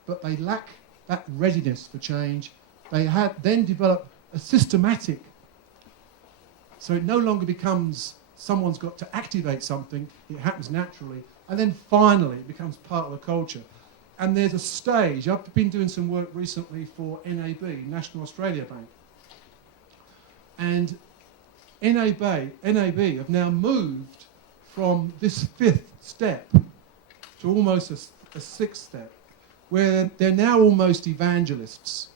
but they lack that readiness for change. They had then developed a systematic, so it no longer becomes someone's got to activate something, it happens naturally, and then finally it becomes part of the culture. And there's a stage, I've been doing some work recently for NAB, National Australia Bank, and NAB have now moved from this 5th step to almost a 6th step, where they're now almost evangelists.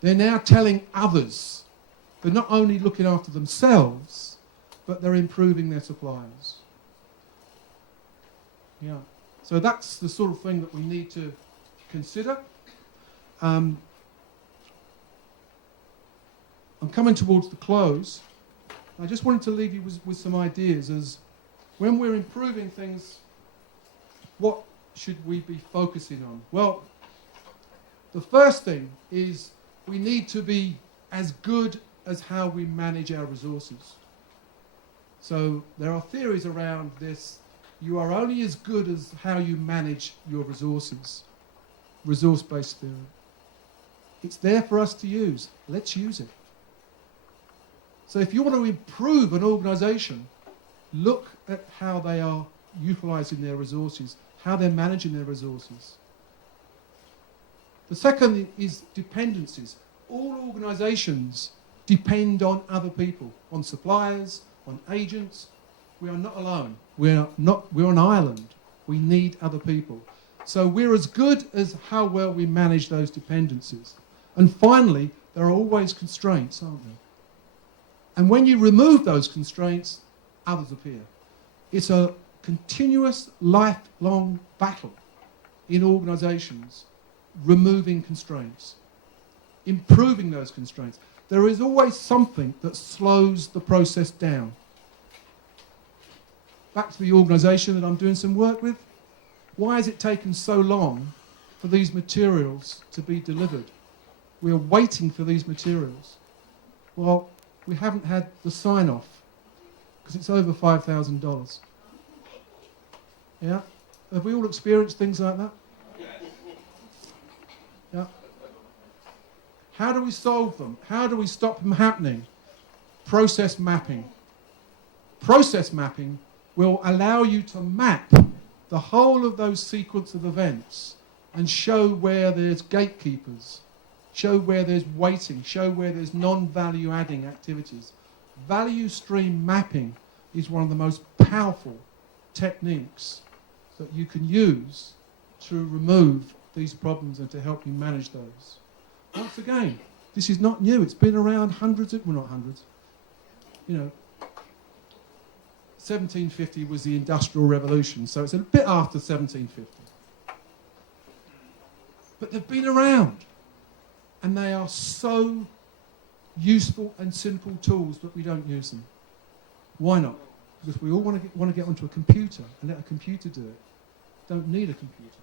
They're now telling others. They're not only looking after themselves, but they're improving their suppliers. Yeah. So that's the sort of thing that we need to consider. I'm coming towards the close. I just wanted to leave you with some ideas as when we're improving things, what should we be focusing on? Well, the first thing is we need to be as good as how we manage our resources. So there are theories around this. You are only as good as how you manage your resources. Resource-based theory. It's there for us to use. Let's use it. So if you want to improve an organisation, look at how they are utilising their resources, how they're managing their resources. The second is dependencies. All organisations depend on other people, on suppliers, on agents. We are not alone. We're an island. We need other people. So we're as good as how well we manage those dependencies. And finally, there are always constraints, aren't there? And when you remove those constraints, others appear. It's a continuous, lifelong battle in organisations, removing constraints, improving those constraints. there is always something that slows the process down. Back to the organisation that I'm doing some work with. Why has it taken so long for these materials to be delivered? We're waiting for these materials. Well, we haven't had the sign-off because it's over $5,000. Yeah? Have we all experienced things like that? Yeah. How do we solve them? How do we stop them happening? Process mapping. Process mapping will allow you to map the whole of those sequence of events and show where there's gatekeepers, show where there's waiting, show where there's non-value adding activities. Value stream mapping is one of the most powerful techniques that you can use to remove these problems and to help you manage those. Once again, this is not new. It's been around hundreds of, well, not hundreds. 1750 was the Industrial Revolution, so it's a bit after 1750. But they've been around, and they are so useful and simple tools, but we don't use them. Why not? Because we all want to get onto a computer and let a computer do it. Don't need a computer.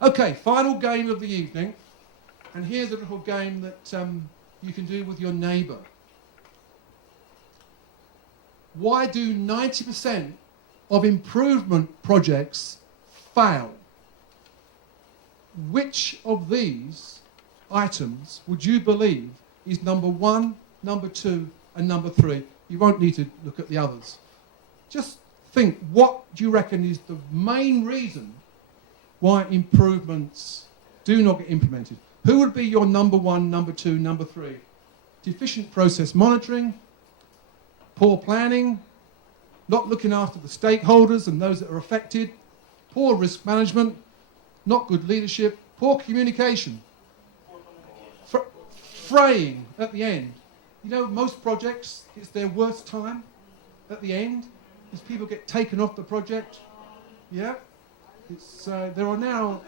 Okay, final game of the evening, and here's a little game that you can do with your neighbour. Why do 90% of improvement projects fail? Which of these items would you believe is number 1, number 2, and number 3? You won't need to look at the others. Just think, what do you reckon is the main reason why improvements do not get implemented? Who would be your number 1, number 2, number 3? Deficient process monitoring, poor planning, not looking after the stakeholders and those that are affected, poor risk management, not good leadership, poor communication, fraying at the end. Most projects, it's their worst time at the end, as people get taken off the project. Yeah, there are now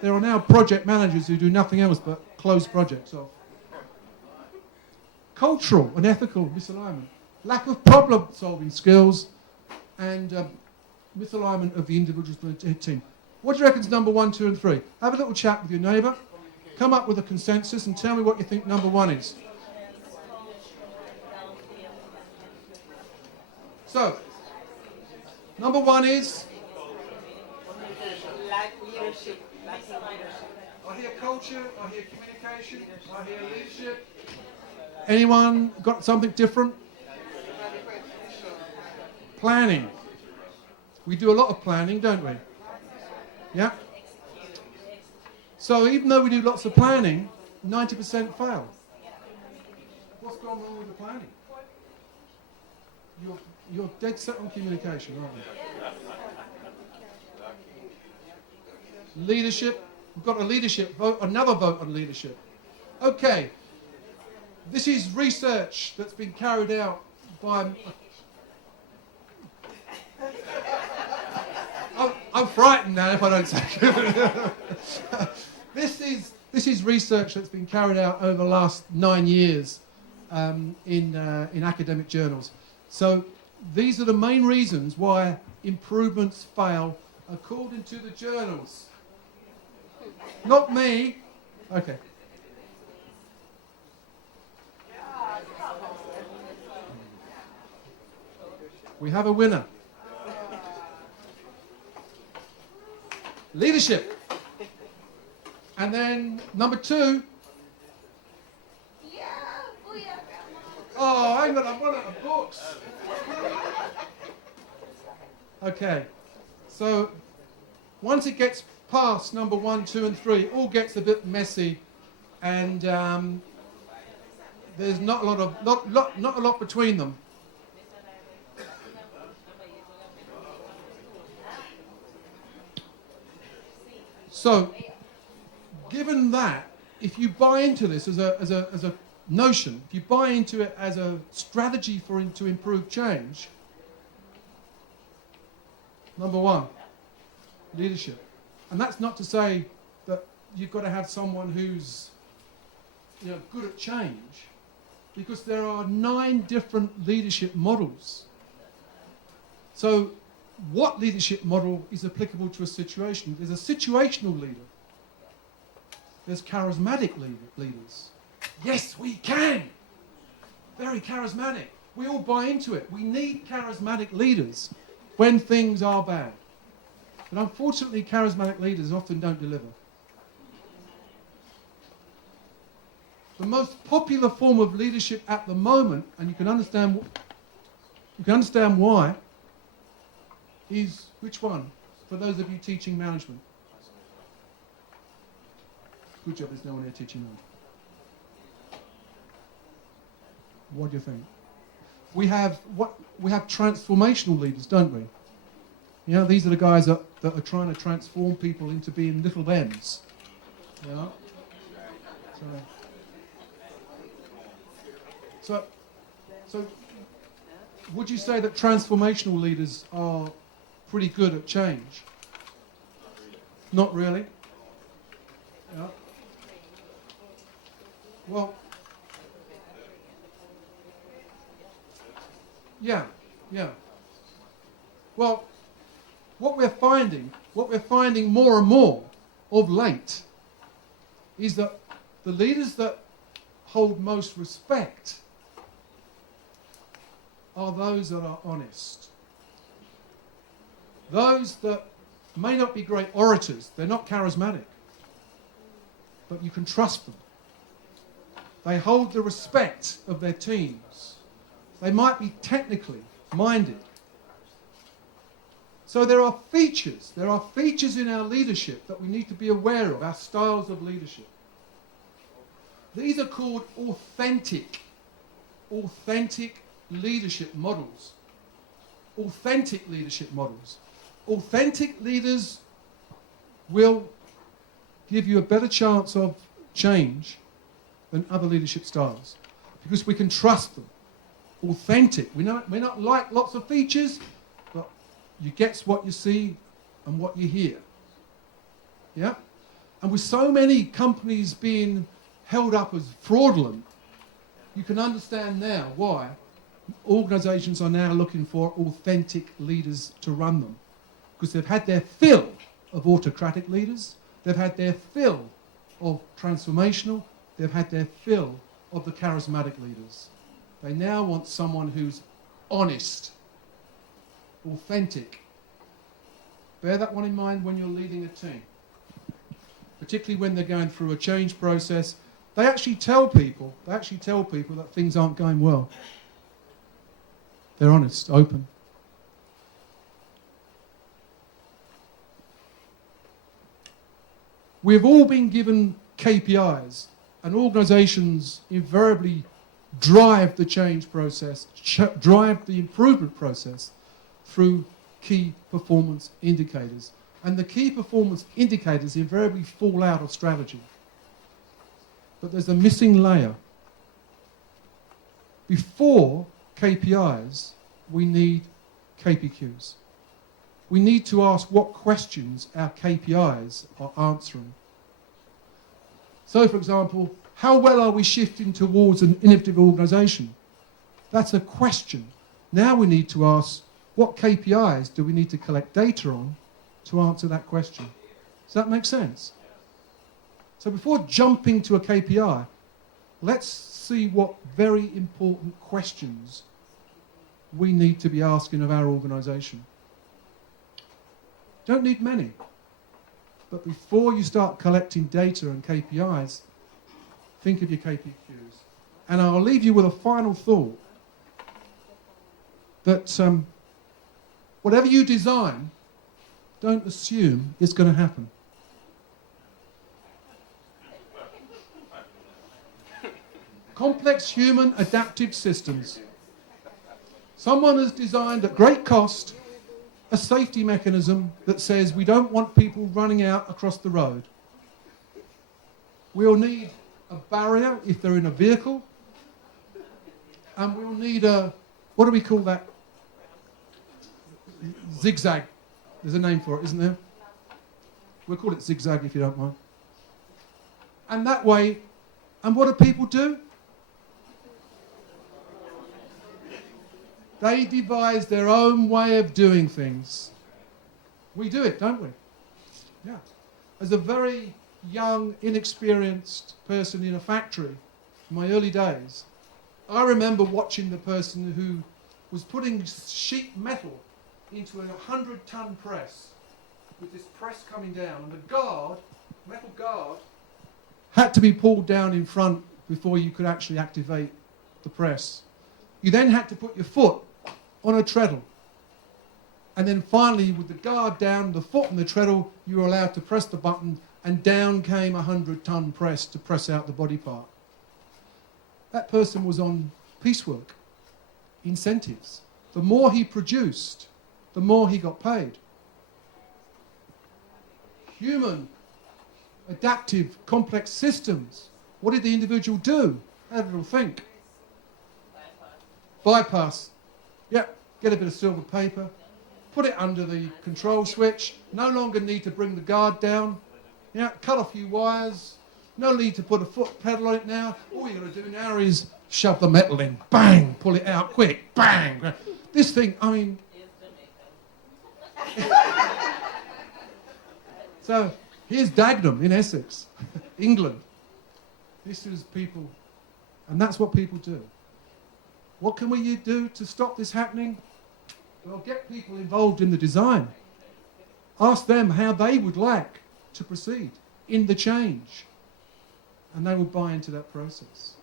project managers who do nothing else but close projects off. Cultural and ethical misalignment, lack of problem-solving skills, and misalignment of the individuals in the team. What do you reckon is number 1, 2, and 3? Have a little chat with your neighbour. Come up with a consensus and tell me what you think number 1 is. So, number 1 is? Leadership. I hear culture, I hear communication, I hear leadership. Anyone got something different? Planning. We do a lot of planning, don't we? Yeah? So even though we do lots of planning, 90% fail. What's gone wrong with the planning? You're dead set on communication, aren't you? Leadership. We've got a leadership vote, another vote on leadership. Okay. This is research that's been carried out by... I'm frightened now if I don't say it. This is research that's been carried out over the last 9 years in academic journals. So these are the main reasons why improvements fail according to the journals. Not me. Okay. We have a winner. Leadership. And then number 2. Oh, hang on, I've run out of books. Okay. So once it gets past number 1, 2, and 3, it all gets a bit messy, and there's not a lot between them. So, given that, if you buy into this as a notion, if you buy into it as a strategy to improve change, number 1, leadership. And that's not to say that you've got to have someone who's good at change because there are 9 different leadership models. So what leadership model is applicable to a situation? There's a situational leader. There's charismatic leaders. Yes, we can. Very charismatic. We all buy into it. We need charismatic leaders when things are bad. But unfortunately, charismatic leaders often don't deliver. The most popular form of leadership at the moment, and you can understand why, is which one? For those of you teaching management. Good job, there's no one here teaching management. What do you think? We have transformational leaders, don't we? You know, these are the guys that are trying to transform people into being little them's. You know? So would you say that transformational leaders are pretty good at change? Not really. Yeah. Well, yeah. Well, what we're finding more and more of late is that the leaders that hold most respect are those that are honest. Those that may not be great orators, they're not charismatic, but you can trust them. They hold the respect of their teams. They might be technically minded. So there are features in our leadership that we need to be aware of, our styles of leadership. These are called authentic leadership models. Authentic leadership models. Authentic leaders will give you a better chance of change than other leadership styles because we can trust them. Authentic. We may not like lots of features, but you get what you see and what you hear. Yeah? And with so many companies being held up as fraudulent, you can understand now why organisations are now looking for authentic leaders to run them. Because they've had their fill of autocratic leaders, they've had their fill of transformational, they've had their fill of the charismatic leaders. They now want someone who's honest, authentic. Bear that one in mind when you're leading a team. Particularly when they're going through a change process. They actually tell people that things aren't going well. They're honest, open. We've all been given KPIs, and organisations invariably drive the change process, drive the improvement process through key performance indicators. And the key performance indicators invariably fall out of strategy. But there's a missing layer. Before KPIs, we need KPQs. We need to ask what questions our KPIs are answering. So, for example, how well are we shifting towards an innovative organisation? That's a question. Now we need to ask, what KPIs do we need to collect data on to answer that question? Does that make sense? So before jumping to a KPI, let's see what very important questions we need to be asking of our organisation. Don't need many. But before you start collecting data and KPIs, think of your KPQs. And I'll leave you with a final thought that whatever you design, don't assume it's going to happen. Complex human adaptive systems. Someone has designed at great cost a safety mechanism that says we don't want people running out across the road. We'll need a barrier if they're in a vehicle, and we'll need a, what do we call that? Zigzag. There's a name for it, isn't there? We'll call it zigzag if you don't mind. And that way, And what do people do? They devise their own way of doing things. We do it, don't we? Yeah. As a very young, inexperienced person in a factory, in my early days, I remember watching the person who was putting sheet metal into a 100-ton press with this press coming down, and the guard, metal guard, had to be pulled down in front before you could actually activate the press. You then had to put your foot on a treadle. And then finally, with the guard down, the foot on the treadle, you were allowed to press the button, and down came a 100-ton press to press out the body part. That person was on piecework, incentives. The more he produced, the more he got paid. Human, adaptive, complex systems. What did the individual do? How did it think? Bypass. Yep, get a bit of silver paper, put it under the control switch, no longer need to bring the guard down, yeah, cut a few wires, no need to put a foot pedal on it now. All you're going to do now is shove the metal in, bang, pull it out quick, bang. This thing, I mean... So, here's Dagenham in Essex, England. This is people, and that's what people do. What can we do to stop this happening? Well, get people involved in the design. Ask them how they would like to proceed in the change. And they will buy into that process.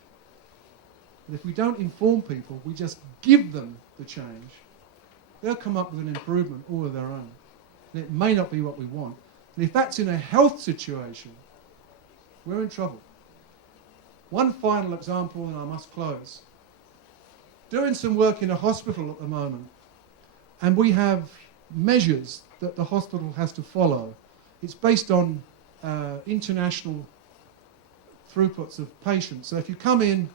But if we don't inform people, we just give them the change, they'll come up with an improvement all of their own. And it may not be what we want. And if that's in a health situation, we're in trouble. One final example, and I must close. Doing some work in a hospital at the moment, and we have measures that the hospital has to follow. It's based on international throughputs of patients. So if you come in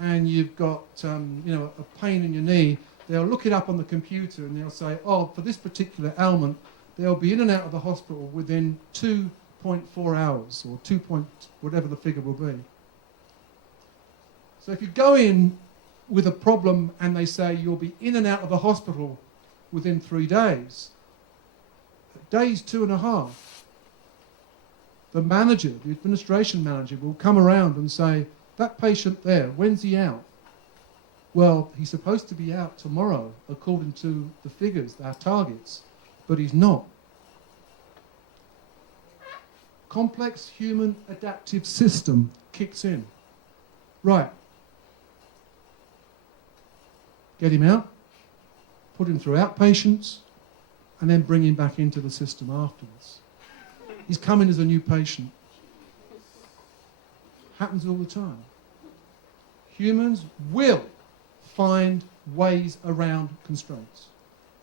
and you've got a pain in your knee, they'll look it up on the computer and they'll say, oh, for this particular ailment, they'll be in and out of the hospital within 2.4 hours, or whatever the figure will be. So if you go in with a problem and they say you'll be in and out of the hospital within 3 days, days 2.5, the manager, the administration manager, will come around and say, that patient there, when's he out? Well, he's supposed to be out tomorrow according to the figures, our targets, but he's not. Complex human adaptive system kicks in. Right. Get him out, put him through outpatients, and then bring him back into the system afterwards. He's coming as a new patient. Happens all the time. Humans will find ways around constraints.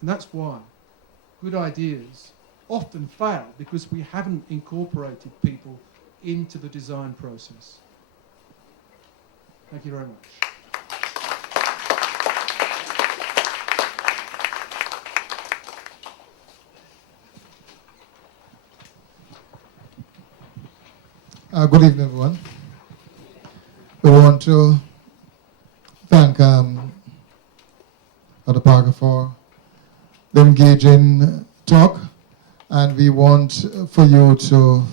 And that's why good ideas often fail, because we haven't incorporated people into the design process. Thank you very much. Good evening, everyone. We want to thank Dr. Parker for the engaging talk, and we want for you to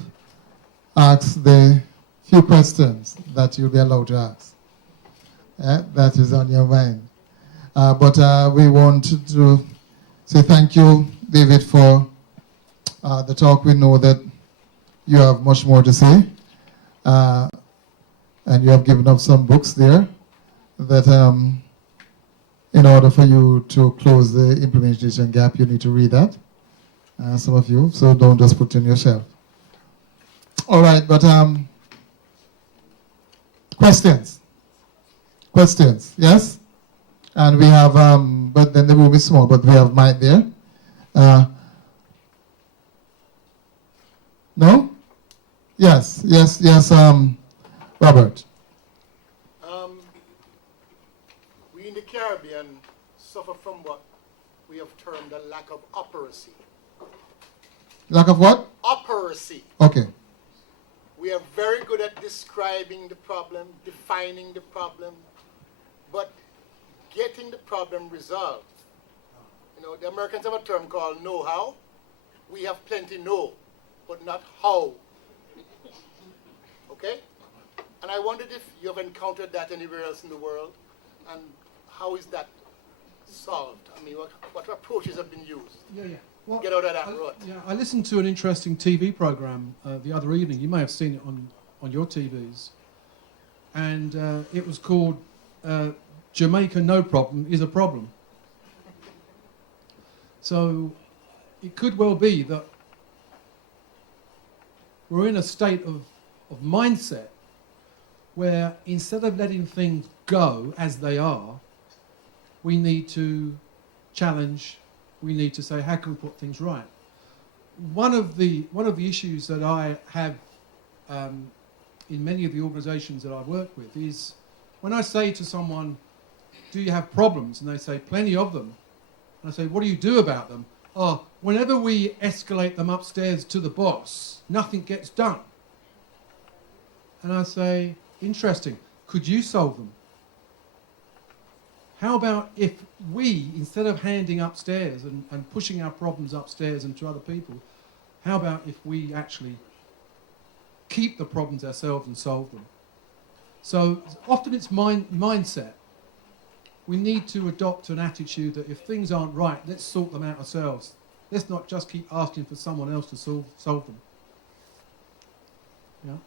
ask the few questions that you'll be allowed to ask. That is on your mind. But we want to say thank you, David, for the talk. We know that you have much more to say. And you have given up some books there that in order for you to close the implementation gap, you need to read that, some of you, so don't just put it on your shelf. All right, but questions, yes? And we have, but then the room is small, but we have mic there. No? Yes, Robert. We in the Caribbean suffer from what we have termed a lack of operacy. Lack of what? Operacy. Okay. We are very good at describing the problem, defining the problem, but getting the problem resolved. You know, the Americans have a term called know-how. We have plenty know, but not how. Okay? And I wondered if you have encountered that anywhere else in the world, and how is that solved? I mean, what approaches have been used? Yeah. Well, Get out of that rut. Yeah, I listened to an interesting TV program the other evening. You may have seen it on your TVs. And it was called Jamaica No Problem is a Problem. So it could well be that we're in a state of mindset where instead of letting things go as they are, we need to challenge. We need to say, how can we put things right? One of the issues that I have in many of the organisations that I work with is when I say to someone, do you have problems? And they say, plenty of them. And I say, what do you do about them? Oh, whenever we escalate them upstairs to the boss, nothing gets done. And I say, interesting, could you solve them? How about if we, instead of handing upstairs and pushing our problems upstairs and to other people, how about if we actually keep the problems ourselves and solve them? So often it's mindset. We need to adopt an attitude that if things aren't right, let's sort them out ourselves. Let's not just keep asking for someone else to solve them. Yeah.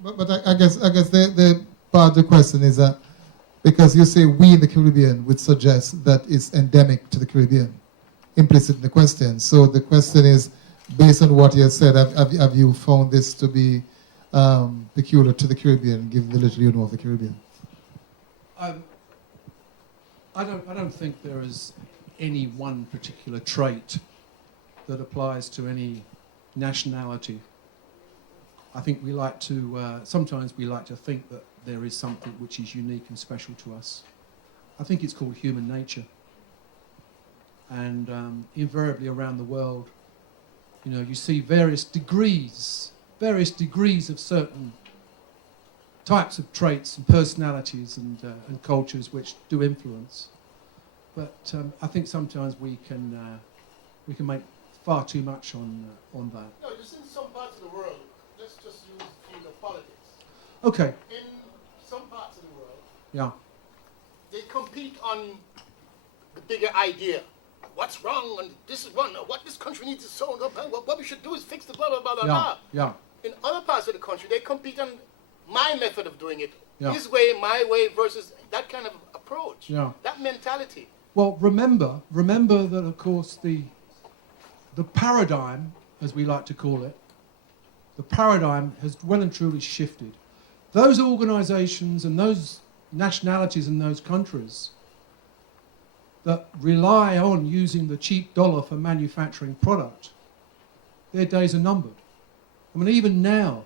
But I guess the part of the question is that because you say we in the Caribbean, which suggests that it's endemic to the Caribbean, implicit in the question. So the question is, based on what you have said, have you found this to be peculiar to the Caribbean, given the little you know of the Caribbean? I don't think there is any one particular trait that applies to any nationality. I think we like to, sometimes we like to think that there is something which is unique and special to us. I think it's called human nature. And invariably around the world, you know, you see various degrees of certain types of traits and personalities and cultures which do influence. But I think sometimes we can make far too much on that. No, just in some parts of the world, let's just use the field of politics. Okay. In some parts of the world, Yeah. they compete on the bigger idea. What's wrong? And this is one. What this country needs is so. What we should do is fix the blah blah blah blah blah. Yeah. In other parts of the country, they compete on my method of doing it. Yeah. His way, my way, versus that kind of approach. Yeah. That mentality. Well, remember that, of course, the paradigm, as we like to call it, the paradigm has well and truly shifted. Those organisations and those nationalities in those countries that rely on using the cheap dollar for manufacturing product, their days are numbered. I mean, even now,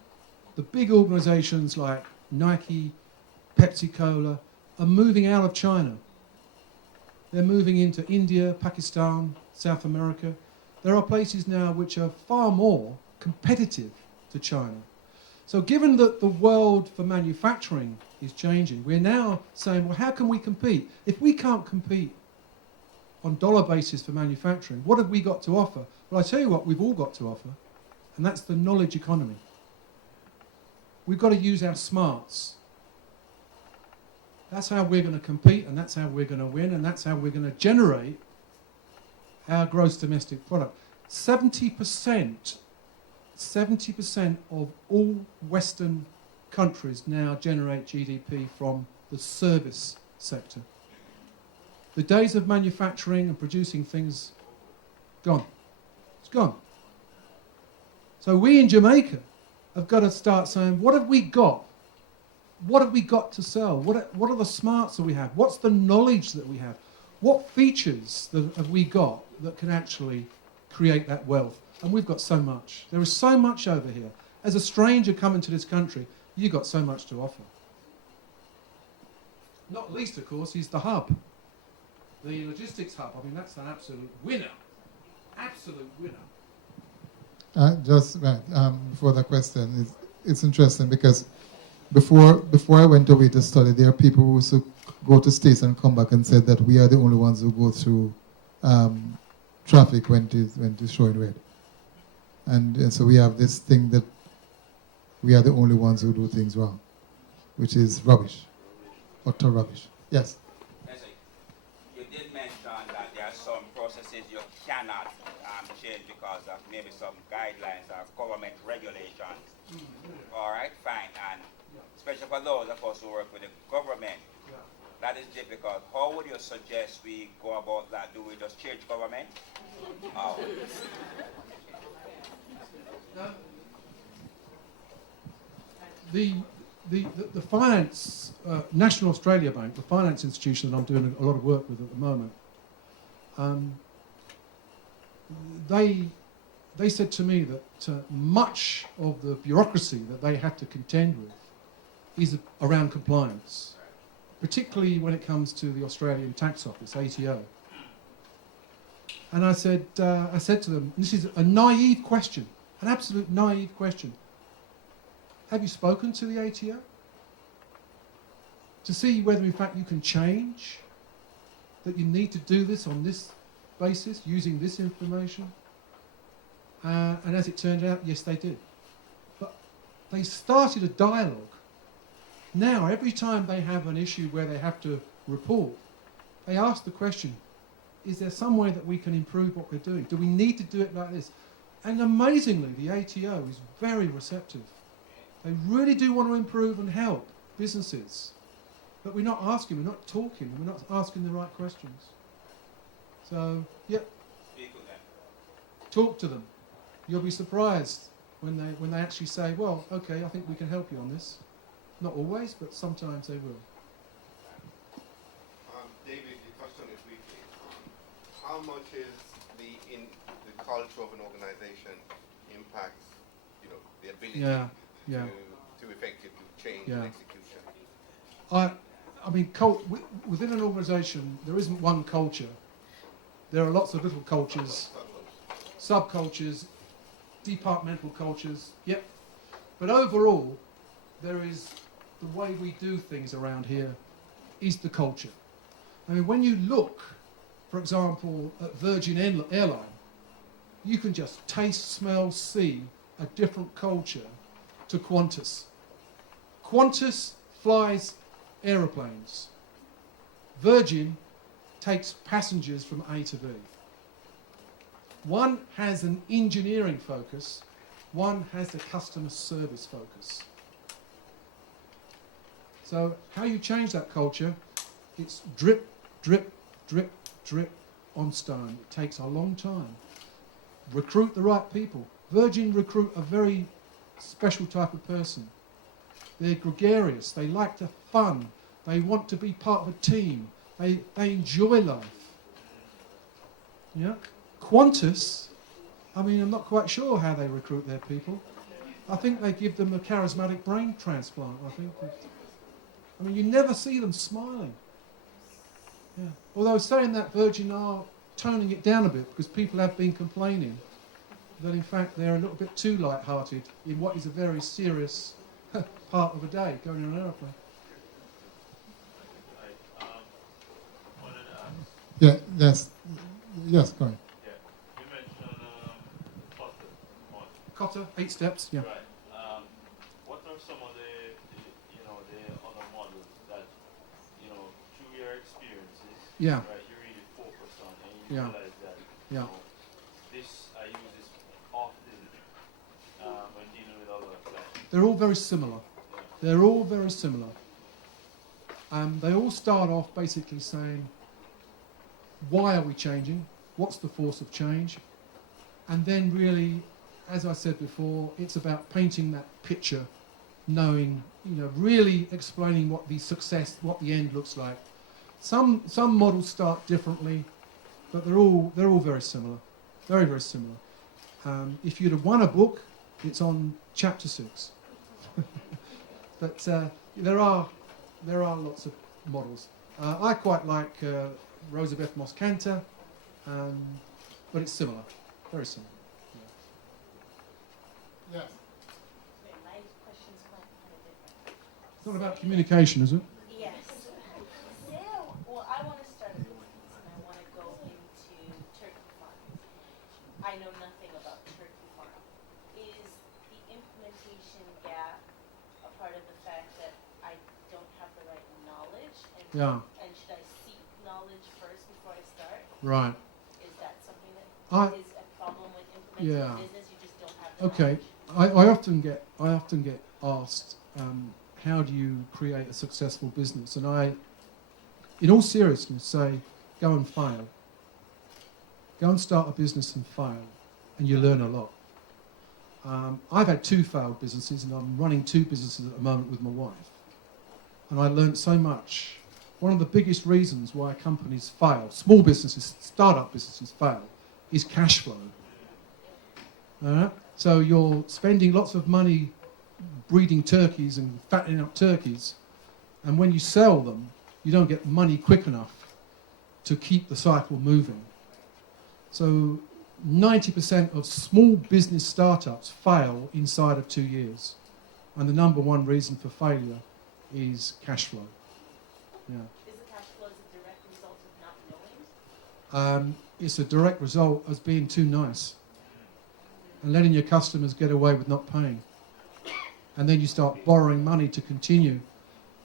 the big organisations like Nike, Pepsi-Cola are moving out of China. They're moving into India, Pakistan, South America. There are places now which are far more competitive to China. So given that the world for manufacturing is changing, we're now saying, well, how can we compete? If we can't compete on dollar basis for manufacturing, what have we got to offer? Well, I tell you what we've all got to offer, and that's the knowledge economy. We've got to use our smarts. That's how we're going to compete, and that's how we're going to win, and that's how we're going to generate our gross domestic product. 70% of all Western countries now generate GDP from the service sector. The days of manufacturing and producing things, gone. It's gone. So we in Jamaica have got to start saying, what have we got? What have we got to sell? What are the smarts that we have? What's the knowledge that we have? What features have we got that can actually create that wealth? And we've got so much. There is so much over here. As a stranger coming to this country, you've got so much to offer. Not least, of course, is the hub. The logistics hub. I mean, that's an absolute winner. Absolute winner. Just right, before the question, it's interesting because before I went away to study, there are people who used to go to states and come back and said that we are the only ones who go through traffic when it is showing red. And so we have this thing that we are the only ones who do things wrong, which is rubbish, utter rubbish. Yes? You did mention that there are some processes you cannot change because of maybe some guidelines or government regulations. All right, fine. And especially for those of us who work with the government, that is difficult. How would you suggest we go about that? Do we just change government? Oh. The finance, National Australia Bank, the finance institution that I'm doing a lot of work with at the moment, they said to me that much of the bureaucracy that they have to contend with is around compliance, particularly when it comes to the Australian Tax Office, ATO. And I said to them, and this is a naive question, an absolute naive question. Have you spoken to the ATO to see whether in fact you can change, that you need to do this on this basis, using this information? And as it turned out, yes, they did. But they started a dialogue. Now, every time they have an issue where they have to report, they ask the question, is there some way that we can improve what we're doing? Do we need to do it like this? And amazingly, the ATO is very receptive. They really do want to improve and help businesses. But we're not asking, we're not talking, we're not asking the right questions. So, yeah, talk to them. You'll be surprised when they actually say, well, okay, I think we can help you on this. Not always, but sometimes they will. David, you touched on it briefly. How much is the culture of an organization impacts, the ability to effectively change and execution? I mean, within an organization, there isn't one culture. There are lots of little cultures, subcultures, departmental cultures, yep. But overall, there is the way we do things around here is the culture. I mean, when you look, for example, at Virgin Airline, you can just taste, smell, see a different culture to Qantas. Qantas flies aeroplanes. Virgin takes passengers from A to B. One has an engineering focus, one has a customer service focus. So how you change that culture, it's drip, drip, drip, drip on stone. It takes a long time. Recruit the right people. Virgin recruit a very special type of person. They're gregarious, they like to fun, they want to be part of a team, they enjoy life. Yeah? Qantas, I mean, I'm not quite sure how they recruit their people. I think they give them a charismatic brain transplant, I think. I mean, you never see them smiling. Yeah. Although saying that, Virgin are toning it down a bit because people have been complaining that in fact they're a little bit too light-hearted in what is a very serious part of a day, going on an aeroplane. Yeah, yes, go ahead. Yeah, you mentioned Cotter, 8 steps, yeah. Right. What are some of the other models that, through your experiences, Yeah. right, you really focus on and you realize that, Yeah. I use this often when dealing with other clients. They're all very similar. Yeah. They're all very similar. They all start off basically saying, why are we changing? What's the force of change? And then really, as I said before, it's about painting that picture, knowing, really explaining what the end looks like. Some models start differently, but they're all very similar, very, very similar. If you'd have won a book, it's on chapter 6. But there are lots of models. I quite like Rosabeth Moss-Kanter, but it's similar, very similar. Yes. My question's quite kind of different. It's not about communication, is it? Yes. Well, I want to start a business and I want to go into turkey farming. I know nothing about turkey farming. Is the implementation gap a part of the fact that I don't have the right knowledge? Yeah. And should I seek knowledge first before I start? Right. Is that something that I- is a problem with implementing Yeah. a business? You just don't have the Okay. knowledge? I often get asked, how do you create a successful business? And I, in all seriousness, say, go and fail. Go and start a business and fail, and you learn a lot. I've had 2 failed businesses, and I'm running 2 businesses at the moment with my wife. And I learned so much. One of the biggest reasons why companies fail, small businesses, startup businesses fail, is cash flow. So you're spending lots of money breeding turkeys and fattening up turkeys, and when you sell them, you don't get money quick enough to keep the cycle moving. So 90% of small business startups fail inside of 2 years, and the number one reason for failure is cash flow. Yeah. Is the cash flow a direct result of not knowing? It's a direct result of being too nice and letting your customers get away with not paying. And then you start borrowing money to continue,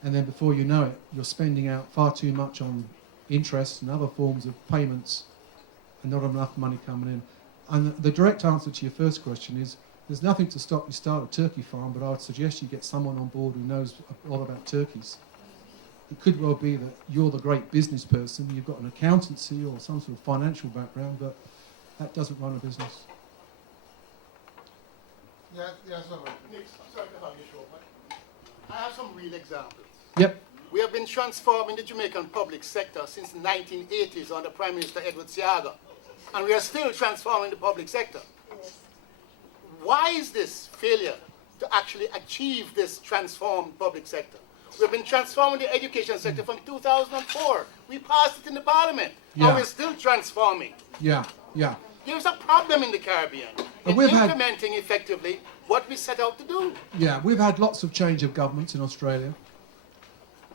and then before you know it, you're spending out far too much on interest and other forms of payments and not enough money coming in. And the direct answer to your first question is there's nothing to stop you start a turkey farm, but I would suggest you get someone on board who knows a lot about turkeys. It could well be that you're the great business person, you've got an accountancy or some sort of financial background, but that doesn't run a business. Yes, all right. Nick, sorry to have you short, but I have some real examples. Yep. We have been transforming the Jamaican public sector since the 1980s under Prime Minister Edward Seaga, and we are still transforming the public sector. Why is this failure to actually achieve this transformed public sector? We've been transforming the education sector from 2004. We passed it in the Parliament, Yeah. and we're still transforming. Yeah. There's a problem in the Caribbean in we've had- implementing effectively what we set out to do. Yeah, we've had lots of change of governments in Australia.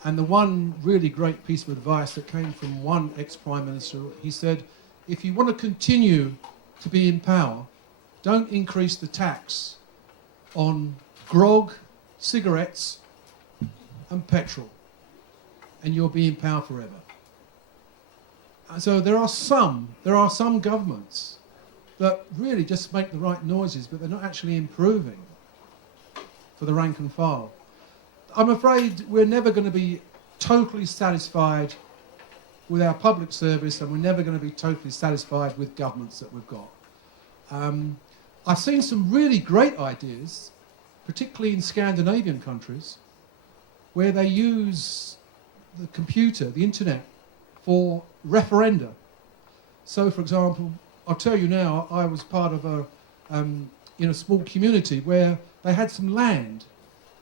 And the one really great piece of advice that came from one ex-Prime Minister, he said, if you want to continue to be in power, don't increase the tax on grog, cigarettes, and petrol, and you'll be in power forever. And so there are some governments that really just make the right noises, but they're not actually improving for the rank and file. I'm afraid we're never going to be totally satisfied with our public service, and we're never going to be totally satisfied with governments that we've got. I've seen some really great ideas, particularly in Scandinavian countries, where they use the computer, the internet, for referenda. So, for example, I'll tell you now, I was part of in a small community where they had some land,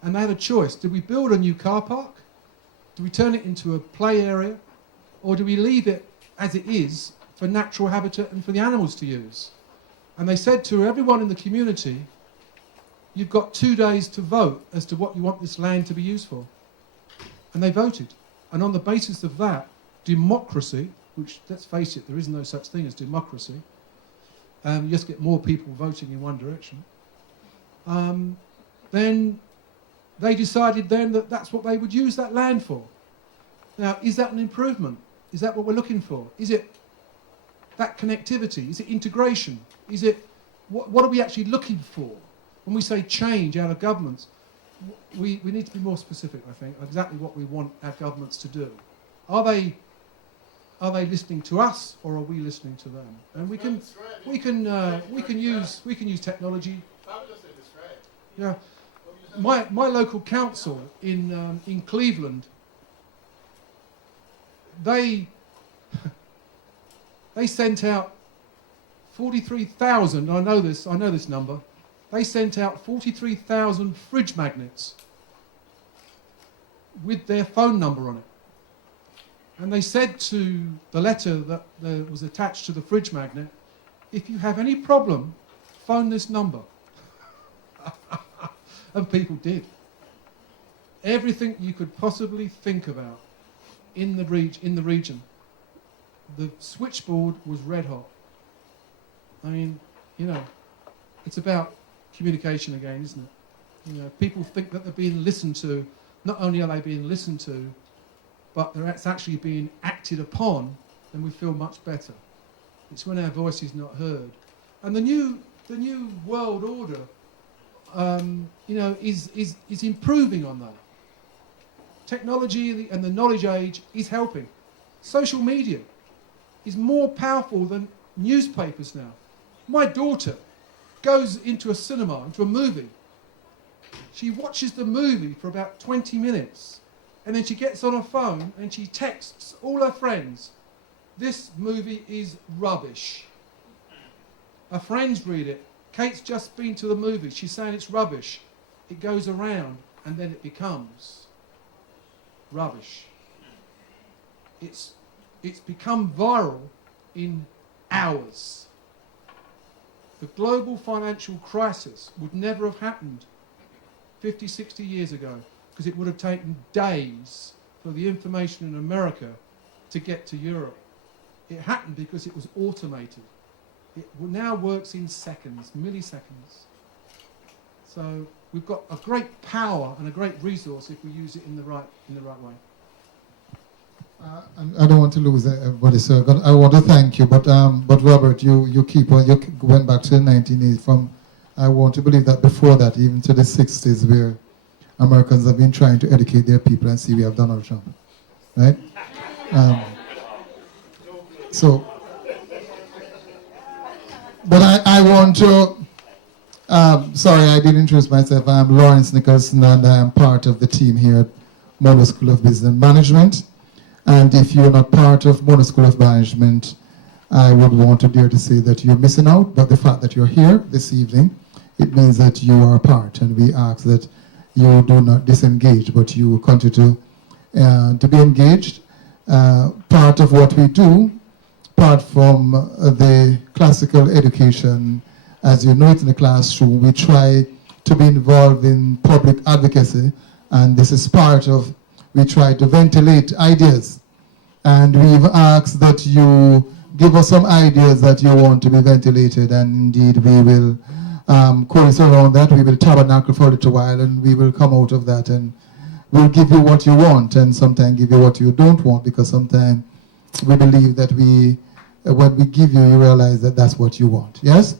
and they had a choice. Do we build a new car park? Do we turn it into a play area? Or do we leave it as it is for natural habitat and for the animals to use? And they said to everyone in the community, you've got 2 days to vote as to what you want this land to be used for. And they voted. And on the basis of that, democracy, which, let's face it, there is no such thing as democracy, you just get more people voting in one direction, then they decided then that that's what they would use that land for. Now, is that an improvement? Is that what we're looking for? Is it that connectivity? Is it integration? Is it, what are we actually looking for? When we say change out of governments, we need to be more specific, I think, exactly what we want our governments to do. Are they listening to us, or are we listening to them? And we can use technology. Yeah, my local council in Cleveland, they sent out 43,000. I know this number. They sent out 43,000 fridge magnets with their phone number on it. And they said to the letter that was attached to the fridge magnet, if you have any problem, phone this number. And people did. Everything you could possibly think about in the region. The switchboard was red hot. I mean, you know, it's about communication again, isn't it? You know, people think that they're being listened to. Not only are they being listened to, but it's actually being acted upon, and we feel much better. It's when our voice is not heard. And the new world order, you know, is improving on that. Technology and the knowledge age is helping. Social media is more powerful than newspapers now. My daughter goes into a cinema, into a movie. She watches the movie for about 20 minutes, and then she gets on her phone and she texts all her friends, "This movie is rubbish." Her friends read it. Kate's just been to the movie. She's saying it's rubbish. It goes around, and then it becomes rubbish. It's become viral in hours. The global financial crisis would never have happened 50, 60 years ago, because it would have taken days for the information in America to get to Europe. It happened because it was automated. It now works in seconds, milliseconds. So we've got a great power and a great resource if we use it in the right way. I don't want to lose everybody, sir. I want to thank you, but Robert, you went back to the 1980s. I want to believe that before that, even to the 60s, where Americans have been trying to educate their people, and see we have Donald Trump, right? But I want to. Sorry, I didn't introduce myself. I'm Lawrence Nicholson, and I am part of the team here at Mono School of Business Management. And if you're not part of Mono School of Management, I would want to dare to say that you're missing out. But the fact that you're here this evening, it means that you are a part. And we ask that you do not disengage, but you continue to be engaged. Part of what we do, apart from the classical education, as you know it in the classroom, we try to be involved in public advocacy. And this is part of, we try to ventilate ideas. And we've asked that you give us some ideas that you want to be ventilated, and indeed we will chorus around that. We will tabernacle for a little while, and we will come out of that, and we'll give you what you want, and sometimes give you what you don't want, because sometimes we believe that when we give you, you realize that that's what you want. Yes?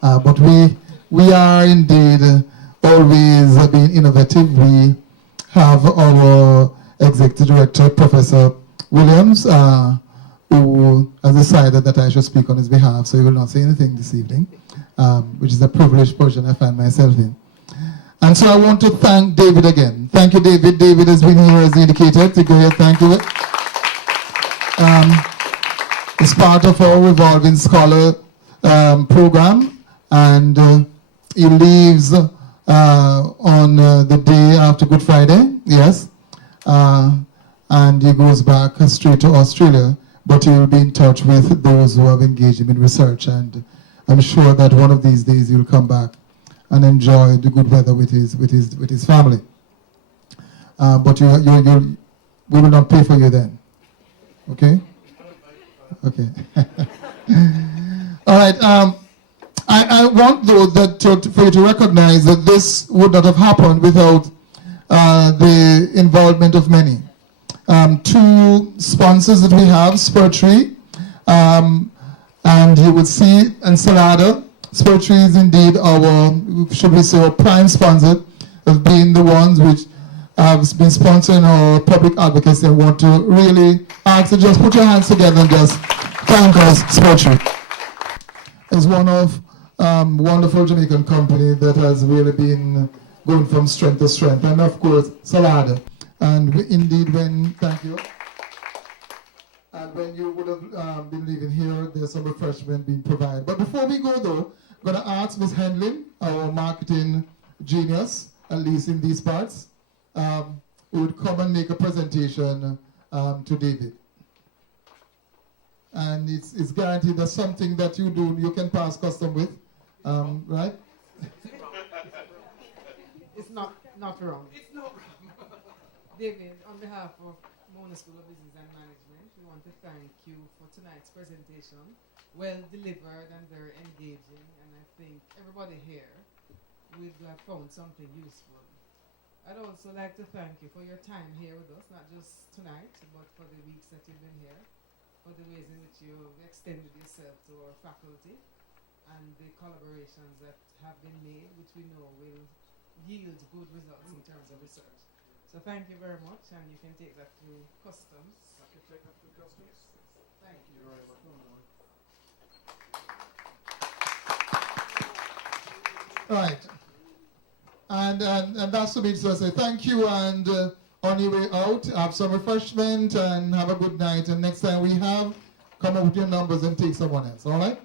But we are indeed always being innovative. We have our Executive Director, Professor Williams, who has decided that I should speak on his behalf, so he will not say anything this evening, which is a privileged position I find myself in. And so I want to thank David again. Thank you, David. David has been here as indicated. Go ahead, thank you. It's part of our Revolving Scholar program, and he leaves on the day after Good Friday, yes, and he goes back straight to Australia, but he will be in touch with those who have engaged him in research, and I'm sure that one of these days he'll come back and enjoy the good weather with his family. But we will not pay for you then, okay? Okay. All right. I want, though, for you to recognize that this would not have happened without the involvement of many. Two sponsors that we have, Spurtree, and you would see Ensalada. Spurtree is indeed our, should we say, our prime sponsor, of being the ones which have been sponsoring our public advocacy. and want to really ask you just put your hands together and just thank us, Spurtree. It's one of wonderful Jamaican company that has really been going from strength to strength. And of course, Salada. And indeed, thank you. And when you would have been leaving here, there's some refreshment being provided. But before we go, though, I'm going to ask Ms. Hendlin, our marketing genius, at least in these parts, who would come and make a presentation to David. And it's guaranteed that something that you do, you can pass custom with, right? It's not wrong. It's not wrong. David, on behalf of Mona School of Business and Management, we want to thank you for tonight's presentation. Well delivered and very engaging, and I think everybody here will have found something useful. I'd also like to thank you for your time here with us, not just tonight, but for the weeks that you've been here, for the ways in which you've extended yourself to our faculty, and the collaborations that have been made, which we know will yield good results in terms of research. So thank you very much, and you can take that through customs. I can take that through customs. Thank you. You're very welcome. Right. And that's for me to say thank you, and on your way out, have some refreshment and have a good night. And next time we have, come up with your numbers and take someone else, all right?